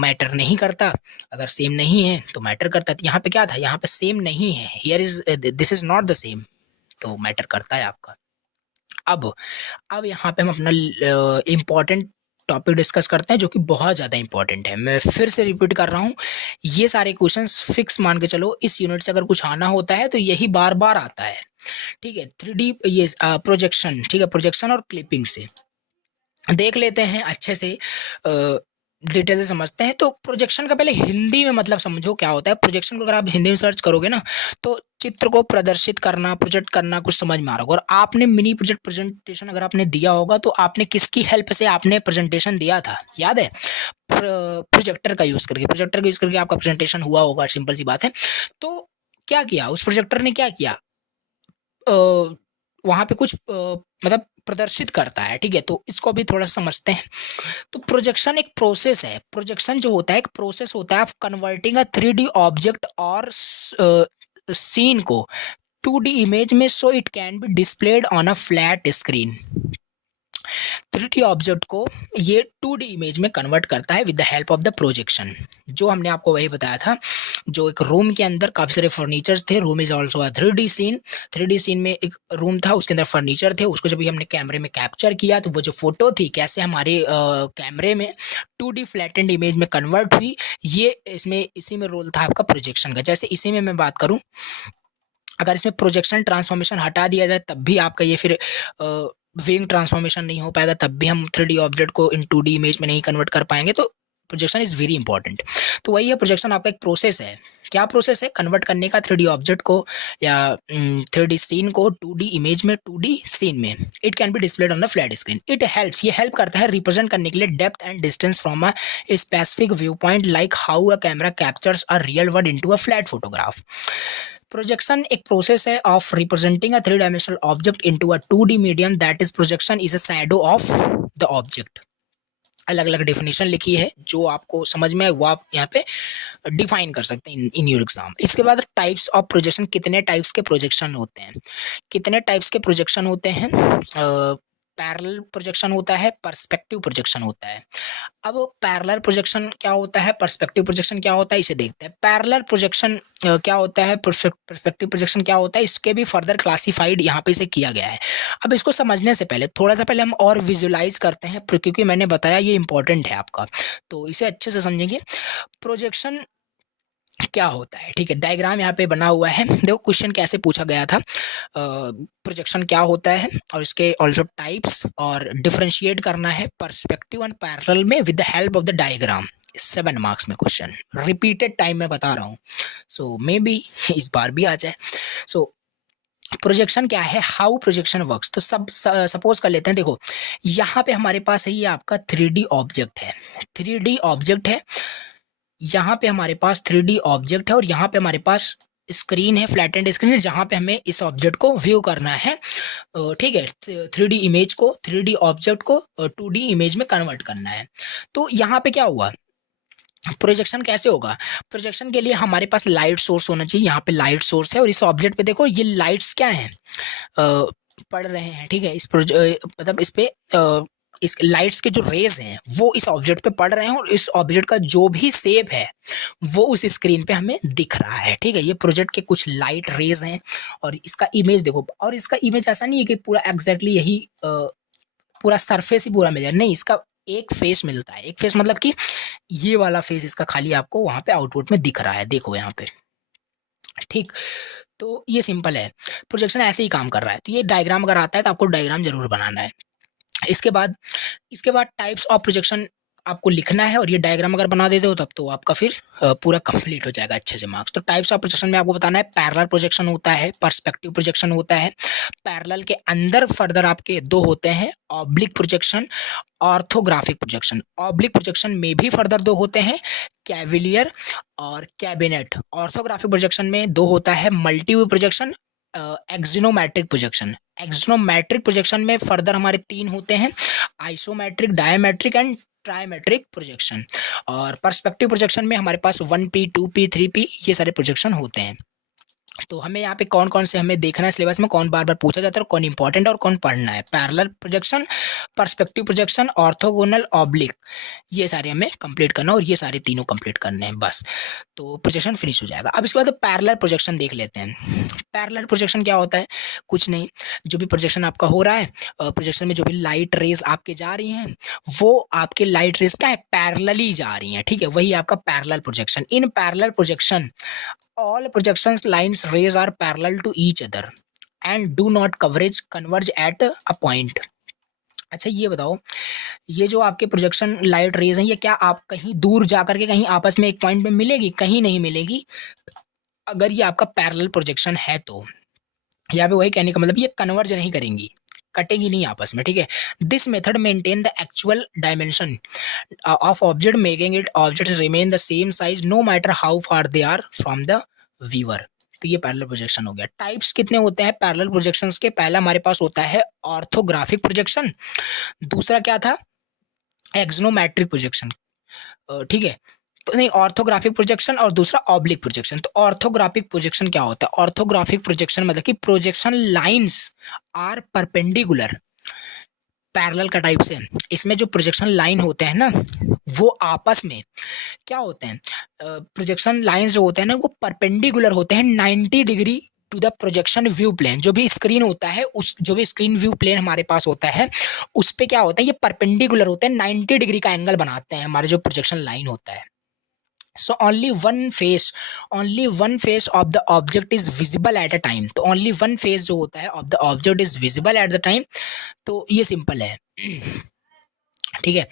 मैटर नहीं करता, अगर सेम नहीं है तो मैटर करता है। तो यहाँ पे क्या था, यहाँ पे सेम नहीं है, here is this is not the same, तो मैटर करता है आपका। अब यहाँ पे हम अपना इम्पॉर्टेंट टॉपिक डिस्कस करते हैं जो कि बहुत ज़्यादा इंपॉर्टेंट है। मैं फिर से रिपीट कर रहा हूँ, ये सारे क्वेश्चंस फिक्स मान के चलो, इस यूनिट से अगर कुछ आना होता है तो यही बार बार आता है। ठीक है, 3D ये प्रोजेक्शन, ठीक है, प्रोजेक्शन और क्लिपिंग से देख लेते हैं अच्छे से, डिटेल से समझते हैं। तो प्रोजेक्शन का पहले हिंदी में मतलब समझो क्या होता है। प्रोजेक्शन को अगर आप हिंदी में सर्च करोगे ना तो चित्र को प्रदर्शित करना, प्रोजेक्ट करना, कुछ समझ में आ रहा होगा। और आपने मिनी प्रोजेक्ट प्रेजेंटेशन अगर आपने दिया होगा तो आपने किसकी हेल्प से आपने प्रेजेंटेशन दिया था, याद है, प्रोजेक्टर का यूज़ करके, प्रोजेक्टर का यूज़ करके आपका प्रेजेंटेशन हुआ होगा, सिंपल सी बात है। तो क्या किया उस प्रोजेक्टर ने, क्या किया, वहाँ पे कुछ मतलब प्रदर्शित करता है। ठीक है, तो इसको भी थोड़ा समझते हैं। तो प्रोजेक्शन एक प्रोसेस है, प्रोजेक्शन जो होता है एक प्रोसेस होता है of converting a 3D object और सीन को 2D इमेज में, so it can be displayed on a flat screen. 3D object को ये 2D इमेज में कन्वर्ट करता है with the help of the projection. जो हमने आपको वही बताया था, जो एक रूम के अंदर काफ़ी सारे फर्नीचर्स थे, room is also a 3D scene. 3D scene में एक रूम था, उसके अंदर फर्नीचर थे, उसको जब भी हमने कैमरे में कैप्चर किया तो वो जो फोटो थी कैसे हमारे कैमरे में 2D फ्लैटेंड इमेज में कन्वर्ट हुई, ये इसमें इसी में रोल था आपका प्रोजेक्शन का। जैसे इसी में मैं बात करूँ, अगर इसमें प्रोजेक्शन ट्रांसफॉर्मेशन हटा दिया जाए तब भी आपका ये फिर विंग ट्रांसफॉर्मेशन नहीं हो पाएगा, तब भी हम 3D ऑब्जेक्ट को इन 2D इमेज में नहीं कन्वर्ट कर पाएंगे। तो प्रोजेक्शन इज़ वेरी इंपॉर्टेंट। तो वही है, प्रोजेक्शन आपका एक प्रोसेस है। क्या प्रोसेस है, कन्वर्ट करने का 3D ऑब्जेक्ट को या 3D सीन को 2D इमेज में, 2D सीन में। It can be displayed on the flat screen. It helps, ये हेल्प करता है रिप्रेजेंट करने के लिए depth and distance from a specific view point, like how a camera captures a real word into a flat photograph. Projection एक प्रोसेस है of representing a 3 dimensional object into a 2D medium, that is projection is a shadow of the object. अलग अलग डेफिनेशन लिखी है, जो आपको समझ में आए वो आप यहाँ पे डिफाइन कर सकते हैं इन योर एग्जाम। इसके बाद टाइप्स ऑफ प्रोजेक्शन, कितने टाइप्स के प्रोजेक्शन होते हैं, कितने टाइप्स के प्रोजेक्शन होते हैं। पैरेलल प्रोजेक्शन होता है, पर्सपेक्टिव प्रोजेक्शन होता है। अब पैरेलल प्रोजेक्शन क्या होता है, पर्सपेक्टिव प्रोजेक्शन क्या होता है, इसे देखते हैं। पैरेलल प्रोजेक्शन क्या होता है, पर्सपेक्टिव प्रोजेक्शन क्या होता है, इसके भी फर्दर क्लासिफाइड यहाँ पे इसे किया गया है। अब इसको समझने से पहले थोड़ा सा पहले हम और विजुलाइज करते हैं, क्योंकि मैंने बताया ये इंपॉर्टेंट है आपका, तो इसे अच्छे से समझेंगे। प्रोजेक्शन क्या होता है, ठीक है। डायग्राम यहाँ पे बना हुआ है, देखो क्वेश्चन कैसे पूछा गया था, प्रोजेक्शन क्या होता है और इसके ऑल्सो टाइप्स, और डिफरेंशिएट करना है पर्सपेक्टिव एंड पैरेलल में with the help of the diagram. 7 marks में क्वेश्चन, रिपीटेड टाइम में बता रहा हूँ, सो मे बी इस बार भी आ जाए। सो प्रोजेक्शन क्या है, हाउ प्रोजेक्शन वर्क्स, तो सब सपोज कर लेते हैं। देखो यहाँ पे हमारे पास है, ये आपका 3D ऑब्जेक्ट है, 3D ऑब्जेक्ट है, यहाँ पे हमारे पास 3D ऑब्जेक्ट है, और यहाँ पे हमारे पास स्क्रीन है, फ्लैटेंड स्क्रीन है, जहाँ पे हमें इस ऑब्जेक्ट को व्यू करना है, ठीक है। 3D इमेज को, 3D ऑब्जेक्ट को 2D इमेज में कन्वर्ट करना है। तो यहाँ पे क्या हुआ, प्रोजेक्शन कैसे होगा, प्रोजेक्शन के लिए हमारे पास लाइट सोर्स होना चाहिए। यहाँ पे लाइट सोर्स है, और इस ऑब्जेक्ट पे देखो ये लाइट्स क्या हैं, पड़ रहे हैं, ठीक है। मतलब इस पे इस लाइट्स के जो रेज हैं वो इस ऑब्जेक्ट पे पड़ रहे हैं, और इस ऑब्जेक्ट का जो भी शेप है वो उस स्क्रीन पे हमें दिख रहा है, ठीक है। ये प्रोजेक्ट के कुछ लाइट रेज हैं, और इसका इमेज देखो, और इसका इमेज ऐसा नहीं है कि पूरा एग्जैक्टली यही पूरा सरफेस ही पूरा मिल जाए, नहीं, इसका एक फेस मिलता है। एक फेस मतलब कि ये वाला फेस इसका खाली आपको वहां पे आउटपुट में दिख रहा है, देखो यहाँ पे, ठीक। तो ये सिंपल है, प्रोजेक्शन ऐसे ही काम कर रहा है। तो ये डायग्राम अगर आता है तो आपको डायग्राम जरूर बनाना है। इसके बाद टाइप्स ऑफ प्रोजेक्शन आपको लिखना है, और ये डायग्राम अगर बना देते हो तब तो आपका फिर पूरा कंप्लीट हो जाएगा अच्छे से मार्क्स। तो टाइप्स ऑफ प्रोजेक्शन में आपको बताना है, पैरेलल प्रोजेक्शन होता है, पर्सपेक्टिव प्रोजेक्शन होता है। पैरेलल के अंदर फर्दर आपके 2 होते हैं, oblique projection, orthographic projection. Oblique projection में भी फर्दर 2 होते हैं, कैविलियर और कैबिनेट। ऑर्थोग्राफिक प्रोजेक्शन में 2 होता है, multiview projection, axonometric projection. Axonometric projection में फर्दर हमारे 3 होते हैं, isometric, dimetric and trimetric projection. और पर्सपेक्टिव प्रोजेक्शन में हमारे पास 1P, 2P, 3P ये सारे प्रोजेक्शन होते हैं। तो हमें यहाँ पे कौन कौन से हमें देखना है, सिलेबस में कौन बार बार पूछा जाता है और कौन इंपॉर्टेंट और कौन पढ़ना है। Parallel projection, perspective projection, orthogonal, oblique, ये सारे हमें कंप्लीट करना, और ये सारे तीनों कंप्लीट करने हैं बस, तो प्रोजेक्शन फिनिश हो जाएगा। अब इसके बाद पैरेलल प्रोजेक्शन देख लेते हैं। पैरेलल प्रोजेक्शन क्या होता है, कुछ नहीं, जो भी प्रोजेक्शन आपका हो रहा है, प्रोजेक्शन में जो भी लाइट रेज आपके जा रही हैं, वो आपके लाइट रेज क्या है, पैरेलली जा रही हैं, ठीक है, वही आपका parallel projection. In parallel projection all projections lines rays are parallel to each other and do not converge at a point। अच्छा ये बताओ, ये जो आपके प्रोजेक्शन लाइट रेज हैं, ये क्या आप कहीं दूर जाकर के कहीं आपस में एक पॉइंट पे मिलेगी, कहीं नहीं मिलेगी, अगर ये आपका पैरेलल प्रोजेक्शन है तो। यहाँ पे वही कहने का मतलब, ये कन्वर्ज नहीं करेंगी, कटेंगी नहीं आपस में, ठीक है। This method maintain the actual dimension of object, making it object remain the same size no matter how far they are from the viewer. तो ये पैरेलल प्रोजेक्शन हो गया। टाइप्स कितने होते हैं पैरेलल प्रोजेक्शंस के, पहला हमारे पास होता है ऑर्थोग्राफिक प्रोजेक्शन, दूसरा क्या था, एक्सोनोमेट्रिक प्रोजेक्शन, ठीक है। तो नहीं, ऑर्थोग्राफिक प्रोजेक्शन और दूसरा ऑब्लिक प्रोजेक्शन। तो ऑर्थोग्राफिक प्रोजेक्शन क्या होता है, ऑर्थोग्राफिक प्रोजेक्शन मतलब कि projection lines are perpendicular, parallel का टाइप से। इसमें जो प्रोजेक्शन लाइन होते हैं ना, वो आपस में क्या होते हैं, प्रोजेक्शन लाइंस जो होते हैं ना, वो परपेंडिकुलर होते हैं 90 degree to the projection view plane. जो भी स्क्रीन होता है, उस जो भी स्क्रीन व्यू प्लेन हमारे पास होता है, उस पे क्या होता है, ये परपेंडिकुलर होते हैं, 90 डिग्री का एंगल बनाते हैं हमारे जो प्रोजेक्शन लाइन होता है। So only one face of the object is visible at a time। तो only one face जो होता है of the object is visible at the time। तो ये सिंपल है, ठीक है।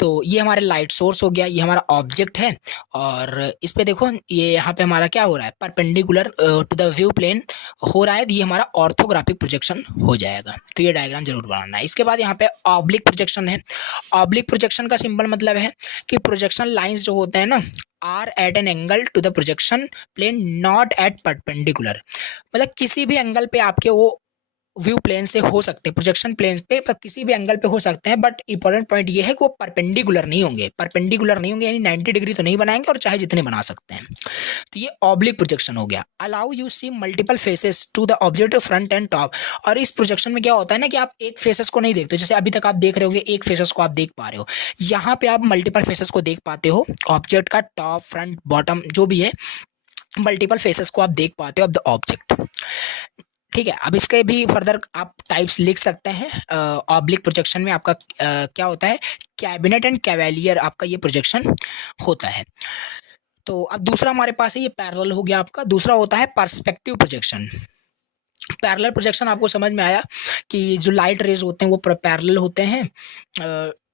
तो ये हमारे लाइट सोर्स हो गया, ये हमारा ऑब्जेक्ट है, और इस पे देखो ये यहाँ पे हमारा क्या हो रहा है, perpendicular to the view plane हो रहा है, ये हमारा ऑर्थोग्राफिक प्रोजेक्शन हो जाएगा। तो ये डायग्राम जरूर बनाना है। इसके बाद यहाँ पे ऑब्लिक प्रोजेक्शन है। ऑब्लिक प्रोजेक्शन का सिंपल मतलब है कि प्रोजेक्शन लाइन्स जो होते हैं ना, are at an angle to the projection plane not at perpendicular, मतलब किसी भी एंगल पे आपके वो व्यू प्लेन से हो सकते हैं, प्रोजेक्शन प्लेन पे पर किसी भी एंगल पे हो सकते हैं, बट इंपॉर्टेंट पॉइंट ये है कि वो परपेंडिकुलर नहीं होंगे, परपेंडिकुलर नहीं होंगे यानी 90 डिग्री तो नहीं बनाएंगे और चाहे जितने बना सकते हैं। तो ये ऑब्लिक प्रोजेक्शन हो गया। Allow you see multiple faces to the object front and top. और इस प्रोजेक्शन में क्या होता है ना कि आप एक फेसेस को नहीं देखते, जैसे अभी तक आप देख रहे होगे एक फेसेस को आप देख पा रहे हो, यहाँ पे आप मल्टीपल फेसेस को देख पाते हो, ऑब्जेक्ट का टॉप फ्रंट बॉटम जो भी है मल्टीपल फेसेस को आप देख पाते हो ऑफ द ऑब्जेक्ट। ठीक है, अब इसके भी फर्दर आप टाइप्स लिख सकते हैं। ऑब्लिक प्रोजेक्शन में आपका क्या होता है, कैबिनेट एंड कैवेलियर आपका ये प्रोजेक्शन होता है। तो अब दूसरा हमारे पास है ये पैरेलल हो गया आपका। दूसरा होता है पर्सपेक्टिव प्रोजेक्शन। पैरेलल प्रोजेक्शन आपको समझ में आया कि जो लाइट रेज होते हैं वो पैरेलल होते हैं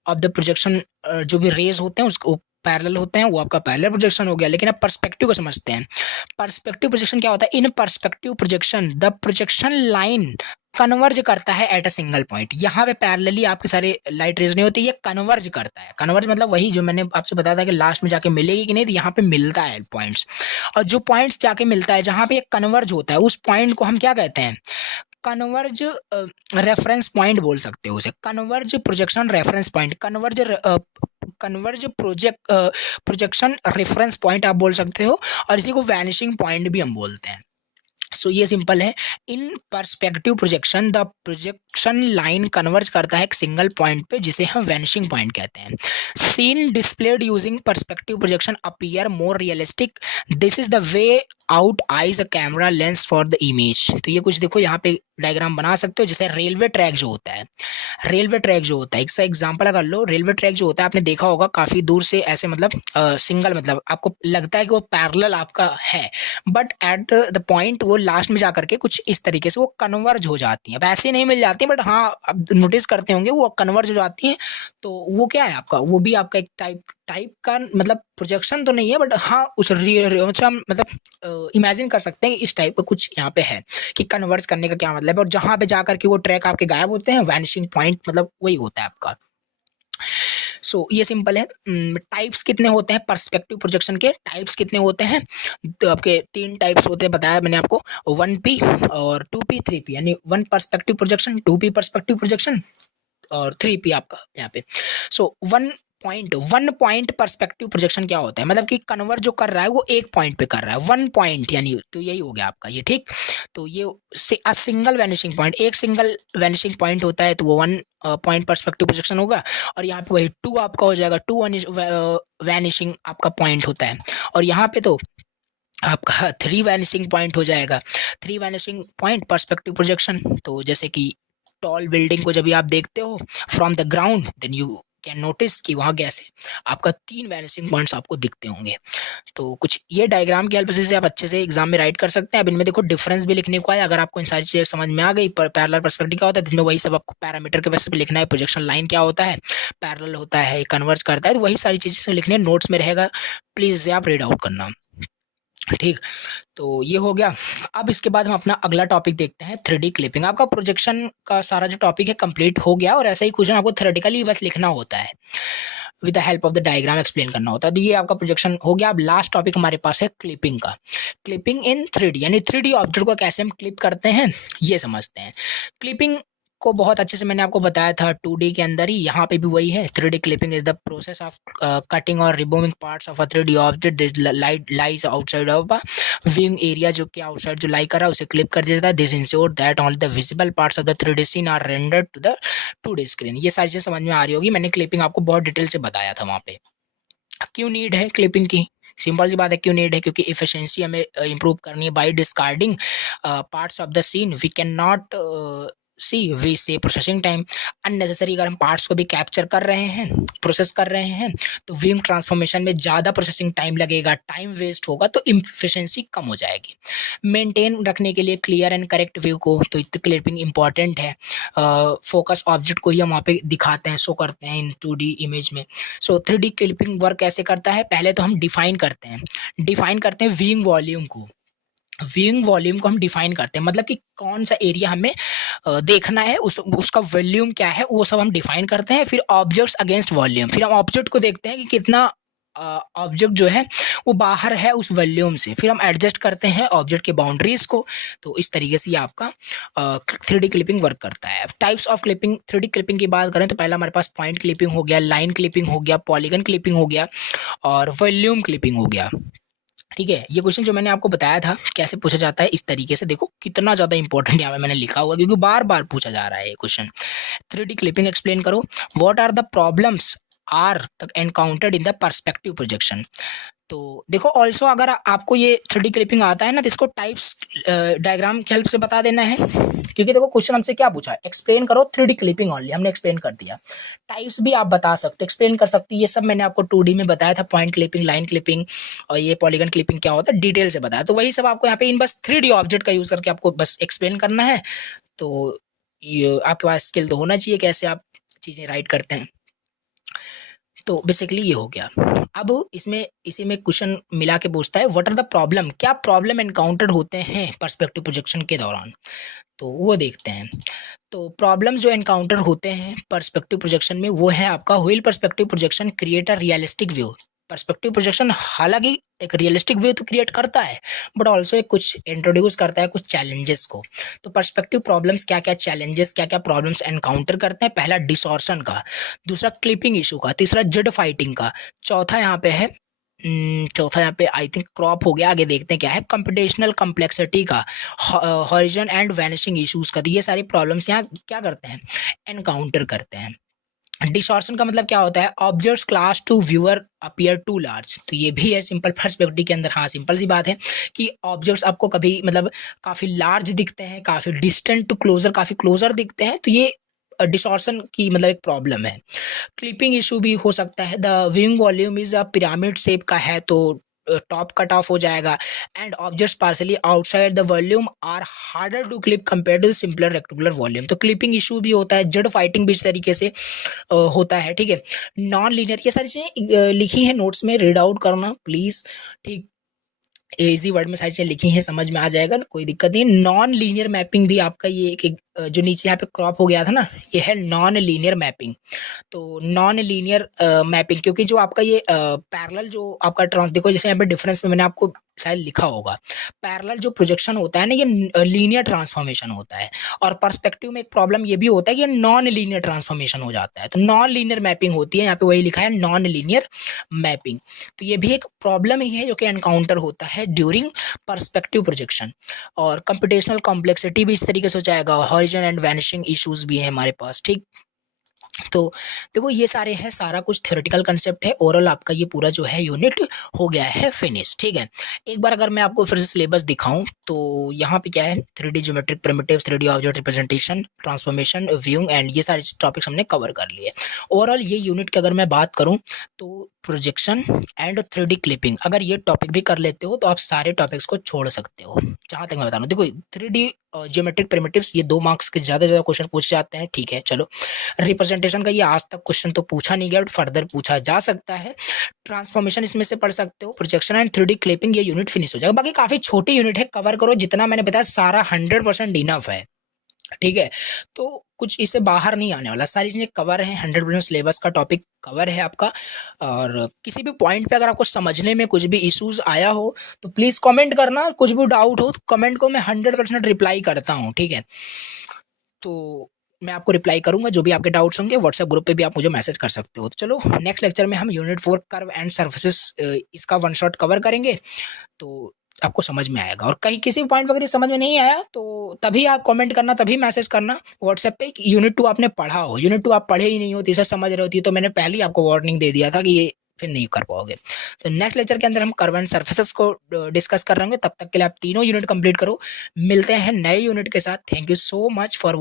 ऑफ द प्रोजेक्शन, जो भी रेज होते हैं उसको पैरेलल होते हैं, वो आपका पैरेलल प्रोजेक्शन हो गया। लेकिन अब पर्सपेक्टिव को समझते हैं। पर्सपेक्टिव प्रोजेक्शन क्या होता है, in perspective projection the projection line converge करता है एट अ सिंगल पॉइंट। यहाँ पे पैरेलली आपके सारे लाइट रेज नहीं होती, ये कन्वर्ज करता है। कन्वर्ज मतलब वही जो मैंने आपसे बताया था कि लास्ट में जाके मिलेगी कि नहीं, तो यहाँ पे मिलता है पॉइंट्स, और जो पॉइंट्स जाके मिलता है जहाँ पे ये कन्वर्ज होता है उस पॉइंट को हम क्या कहते हैं, कन्वर्ज रेफरेंस पॉइंट बोल सकते हो उसे, converge projection reference point, converge projection reference point आप बोल सकते हो, और इसी को वैनिशिंग पॉइंट भी हम बोलते हैं। सो ये सिंपल है। In perspective projection the projection line converge करता है एक सिंगल पॉइंट पे जिसे हम वैनिशिंग पॉइंट कहते हैं। Scene displayed using perspective projection appear more realistic. This is the way out eyes a camera lens for the image. तो ये कुछ देखो यहाँ पे डायग्राम बना सकते हो, जैसे रेलवे ट्रैक जो होता है, रेलवे ट्रैक जो होता है एक सा एग्जांपल अगर लो, रेलवे ट्रैक जो होता है आपने देखा होगा काफी दूर से ऐसे मतलब सिंगल मतलब आपको लगता है कि वो पैरेलल आपका है, बट एट द पॉइंट वो लास्ट में जाकर के कुछ इस तरीके से वो कन्वर्ज हो जाती हैं। वैसे नहीं मिल जाती बट हाँ अब नोटिस करते होंगे वो कन्वर्ज हो जाती हैं। तो वो क्या है आपका, वो भी आपका एक टाइप का मतलब प्रोजेक्शन तो नहीं है, बट हाँ उस मतलब इमेजिन कर सकते हैं कि इस टाइप का कुछ यहाँ पे है कि कन्वर्ज करने का क्या मतलब है। और जहाँ पे जाकर के वो ट्रैक आपके गायब होते हैं, वैनिशिंग पॉइंट मतलब वही होता है आपका। सो ये सिंपल है। टाइप्स कितने होते हैं पर्सपेक्टिव प्रोजेक्शन के, टाइप्स कितने होते हैं, तो आपके 3 टाइप्स होते हैं बताया मैंने आपको, 1P और 2P 3P, यानी 1 perspective projection, 2P perspective projection और 3P आपका यहाँ पे। So one point perspective projection क्या होता है, मतलब कि कन्वर्ट जो कर रहा है वो एक पॉइंट पे कर रहा है, 1 पॉइंट यानी, तो यही हो गया आपका ये। ठीक, तो ये सिंगल वैनिशिंग पॉइंट, एक सिंगल वैनिशिंग पॉइंट होता है तो वो 1 पॉइंट पर्सपेक्टिव प्रोजेक्शन होगा। और यहाँ पे वही 2 आपका हो जाएगा, 2 वैनिशिंग आपका पॉइंट होता है। और यहाँ पे तो आपका 3 वैनिशिंग पॉइंट हो जाएगा, 3 वैनिशिंग पॉइंट पर्सपेक्टिव प्रोजेक्शन। तो जैसे कि टॉल बिल्डिंग को जब भी आप देखते हो from the ground, then you can notice कि वहाँ कैसे आपका 3 वैनिशिंग पॉइंट्स आपको दिखते होंगे। तो कुछ ये डायग्राम की हेल्प से आप अच्छे से एग्जाम में राइट कर सकते हैं। अब इनमें देखो डिफरेंस भी लिखने को है, अगर आपको इन सारी चीज़ें समझ में आ गई, पैरेलल पर्सपेक्टिव क्या होता है जिसमें वही सब आपको पैरामीटर के बेसिस पे लिखना है, प्रोजेक्शन लाइन क्या होता है, पैरेलल होता है, कन्वर्ज करता है, तो वही सारी चीज़ें लिखने हैं, नोट्स में रहेगा, प्लीज़ इसे आप रीड आउट करना। ठीक, तो ये हो गया। अब इसके बाद हम अपना अगला टॉपिक देखते हैं, 3D क्लिपिंग। आपका प्रोजेक्शन का सारा जो टॉपिक है कंप्लीट हो गया, और ऐसा ही क्वेश्चन आपको थ्योरेटिकली बस लिखना होता है, with the help of the diagram explain करना होता है। तो ये आपका प्रोजेक्शन हो गया। अब लास्ट टॉपिक हमारे पास है क्लिपिंग का। क्लिपिंग इन 3D यानी 3D ऑब्जेक्ट को कैसे हम क्लिप करते हैं ये समझते हैं। क्लिपिंग को बहुत अच्छे से मैंने आपको बताया था 2D के अंदर ही, यहाँ पे भी वही है। 3D clipping is the process of cutting और removing parts of a 3D object this lies outside of a viewing area, जो कि आउटसाइड जो लाई कर रहा है उसे क्लिप कर दिया जाता है। This ensure that only the visible parts of the 3D scene are rendered to the 2D screen. ये सारी चीज़ें समझ में आ रही होगी, मैंने क्लिपिंग आपको बहुत डिटेल से बताया था वहाँ पे। क्यों नीड है क्लिपिंग की, सिंपल सी बात है, क्यों नीड है, क्योंकि इफिशिएंसी हमें इंप्रूव करनी है। By discarding parts of the scene we can not we save processing time. Unnecessary अगर हम पार्ट्स को भी कैप्चर कर रहे हैं, प्रोसेस कर रहे हैं, तो व्यूइंग ट्रांसफॉर्मेशन में ज़्यादा प्रोसेसिंग टाइम लगेगा, टाइम वेस्ट होगा, तो इफिशिएंसी कम हो जाएगी। मेंटेन रखने के लिए क्लियर एंड करेक्ट व्यू को, तो क्लिपिंग इंपॉर्टेंट है। फोकस ऑब्जेक्ट को ही हम वहाँ पे दिखाते हैं, शो करते हैं इन 2D इमेज में। सो 3D क्लिपिंग वर्क कैसे करता है, पहले तो हम डिफाइन करते हैं व्यूइंग वॉल्यूम को। व्यूइंग वॉल्यूम को हम डिफाइन करते हैं, मतलब कि कौन सा एरिया हमें देखना है, उसका वॉल्यूम क्या है, वो सब हम डिफाइन करते हैं। फिर ऑब्जेक्ट्स अगेंस्ट वॉल्यूम, फिर हम ऑब्जेक्ट को देखते हैं कि कितना ऑब्जेक्ट जो है वो बाहर है उस वॉल्यूम से, फिर हम एडजस्ट करते हैं ऑब्जेक्ट के बाउंड्रीज को। तो इस तरीके से ये आपका 3D क्लिपिंग वर्क करता है। Types of clipping, 3D clipping की बात करें तो पहला हमारे पास पॉइंट क्लिपिंग हो गया, लाइन क्लिपिंग हो गया, पॉलीगन क्लिपिंग हो गया और वॉल्यूम क्लिपिंग हो गया। ठीक है, ये क्वेश्चन जो मैंने आपको बताया था कैसे पूछा जाता है, इस तरीके से देखो कितना ज़्यादा इंपॉर्टेंट यहाँ पे मैंने लिखा हुआ, क्योंकि बार बार पूछा जा रहा है ये क्वेश्चन। 3D क्लिपिंग एक्सप्लेन करो, what are the problems are encountered in the perspective projection. तो देखो ऑल्सो अगर आपको ये 3D क्लिपिंग आता है ना, तो इसको टाइप्स डायग्राम की हेल्प से बता देना है, क्योंकि देखो क्वेश्चन हमसे क्या पूछा है, एक्सप्लेन करो 3D क्लिपिंग ओनली, हमने एक्सप्लेन कर दिया। टाइप्स भी आप बता सकते हो, एक्सप्लेन कर सकते हो, ये सब मैंने आपको 2D में बताया था, पॉइंट क्लिपिंग, लाइन क्लिपिंग और ये पॉलीगन क्लिपिंग क्या होता है डिटेल से बताया। तो वही सब आपको यहाँ पे इन बस 3D ऑब्जेक्ट का यूज करके आपको बस एक्सप्लेन करना है। तो ये आपके पास स्किल तो होना चाहिए कैसे आप चीज़ें राइट करते हैं। तो बेसिकली ये हो गया। अब इसमें इसी में क्वेश्चन मिला के पूछता है व्हाट आर द प्रॉब्लम, क्या प्रॉब्लम एनकाउंटर होते हैं पर्सपेक्टिव प्रोजेक्शन के दौरान, तो वो देखते हैं। तो प्रॉब्लम जो एनकाउंटर होते हैं पर्सपेक्टिव प्रोजेक्शन में वो है आपका, wheel perspective projection create a realistic view. Perspective projection हालांकि एक रियलिस्टिक व्यू तो क्रिएट करता है, बट ऑल्सो एक कुछ इंट्रोड्यूस करता है कुछ चैलेंजेस को। तो पर्सपेक्टिव प्रॉब्लम्स क्या क्या चैलेंजेस, क्या क्या प्रॉब्लम्स एनकाउंटर करते हैं, पहला डिसॉर्शन का, दूसरा क्लिपिंग इशू का, तीसरा जेड फाइटिंग का, चौथा यहाँ पे है चौथा यहाँ पे आई थिंक क्रॉप हो गया। आगे देखते हैं क्या है, कंप्यूटेशनल कम्प्लेक्सिटी का, हॉरिजन एंड वैनिशिंग इश्यूज का। तो ये सारी प्रॉब्लम्स यहाँ क्या करते हैं, एनकाउंटर करते हैं। डिसॉर्शन का मतलब क्या होता है, objects close to viewer appear too large. तो ये भी है सिंपल पर्सपेक्टिव के अंदर, हाँ सिंपल सी बात है कि ऑब्जेक्ट्स आपको कभी मतलब काफ़ी लार्ज दिखते हैं, काफ़ी डिस्टेंट टू क्लोजर, काफ़ी क्लोजर दिखते हैं, तो ये डिसॉर्शन की मतलब एक प्रॉब्लम है। क्लिपिंग इशू भी हो सकता है, the viewing volume is a pyramid shape का है तो टॉप कट ऑफ हो जाएगा, and objects partially outside the volume are harder to clip compare to simpler rectangular volume. तो क्लिपिंग इशू भी होता है, जेड फाइटिंग भी इस तरीके से होता है। ठीक है, नॉन लीनियर, ये सारी चीज़ें लिखी हैं नोट्स में, रीड आउट करना प्लीज़। ठीक, इजी वर्ड में सारी चीज़ें लिखी हैं, समझ में आ जाएगा, कोई दिक्कत नहीं। नॉन लीनियर मैपिंग भी आपका ये एक जो नीचे यहाँ पे क्रॉप हो गया था ना, ये है नॉन लीनियर मैपिंग। तो नॉन लीनियर मैपिंग, क्योंकि जो आपका ये पैरेलल जो आपका ट्रांस, देखो जैसे यहाँ पे डिफरेंस में मैंने आपको शायद लिखा होगा, पैरेलल जो प्रोजेक्शन होता है ना ये लीनियर ट्रांसफॉर्मेशन होता है, और पर्सपेक्टिव में एक प्रॉब्लम ये भी होता है कि ये नॉन लीनियर ट्रांसफॉर्मेशन हो जाता है। तो नॉन लीनियर मैपिंग होती है, यहाँ पे वही लिखा है नॉन लीनियर मैपिंग। तो ये भी एक प्रॉब्लम ही है जो कि एनकाउंटर होता है ड्यूरिंग पर्सपेक्टिव प्रोजेक्शन। और कंप्यूटेशनल कॉम्प्लेक्सिटी भी इस तरीके से हो जाएगा, हॉरिजन एंड वैनिशिंग इश्यूज भी है हमारे पास। ठीक, तो देखो ये सारे हैं, सारा कुछ थ्योरेटिकल कंसेप्ट है। ओवरऑल आपका ये पूरा जो है यूनिट हो गया है फिनिश। ठीक है, एक बार अगर मैं आपको फिर से सिलेबस दिखाऊं तो यहाँ पे क्या है, 3D geometric primitives, 3D object representation, transformation, viewing and ये सारे टॉपिक्स हमने कवर कर लिए। ओवरऑल ये यूनिट की अगर मैं बात करूं तो प्रोजेक्शन एंड 3D क्लिपिंग, अगर ये टॉपिक भी कर लेते हो तो आप सारे टॉपिक्स को छोड़ सकते हो, जहाँ तक मैं बता रहा हूँ। देखो 3D ज्योमेट्रिक प्रिमिटिव्स ये 2 मार्क्स के ज़्यादा से ज़्यादा क्वेश्चन पूछे जाते हैं। ठीक है, चलो रिप्रेजेंटेशन का ये आज तक क्वेश्चन तो पूछा नहीं गया, बट फर्दर पूछा जा सकता है। ट्रांसफॉर्मेशन इसमें से पढ़ सकते हो, प्रोजेक्शन एंड 3D क्लिपिंग ये यूनिट फिनिश हो जाएगा। बाकी काफ़ी छोटी यूनिट है, कवर करो जितना मैंने बताया, सारा 100% इनफ है। ठीक है, तो कुछ इससे बाहर नहीं आने वाला, सारी चीज़ें कवर हैं, 100% सिलेबस का टॉपिक कवर है आपका। और किसी भी पॉइंट पे अगर आपको समझने में कुछ भी इश्यूज आया हो तो प्लीज़ कमेंट करना, कुछ भी डाउट हो तो कमेंट को मैं 100% रिप्लाई करता हूँ। ठीक है, तो मैं आपको रिप्लाई करूंगा, जो भी आपके डाउट्स होंगे व्हाट्सएप ग्रुप पे भी आप मुझे मैसेज कर सकते हो। तो चलो नेक्स्ट लेक्चर में हम यूनिट 4 कर्व एंड सर्फेसिस इसका वन शॉट कवर करेंगे, तो आपको समझ में आएगा। और कहीं किसी पॉइंट वगैरह समझ में नहीं आया तो तभी आप कमेंट करना, तभी मैसेज करना व्हाट्सएप पे कि यूनिट 2 आपने पढ़ा हो। यूनिट 2 आप पढ़े ही नहीं हो, तीसरा समझ रहे होती तो मैंने पहले ही आपको वार्निंग दे दिया था कि ये फिर नहीं कर पाओगे। तो नेक्स्ट लेक्चर के अंदर हम कर्व एंड सर्फेसेस को डिस्कस कर रहे होंगे, तब तक के लिए आप तीनों यूनिट कंप्लीट करो। मिलते हैं नए यूनिट के साथ। Thank you so much for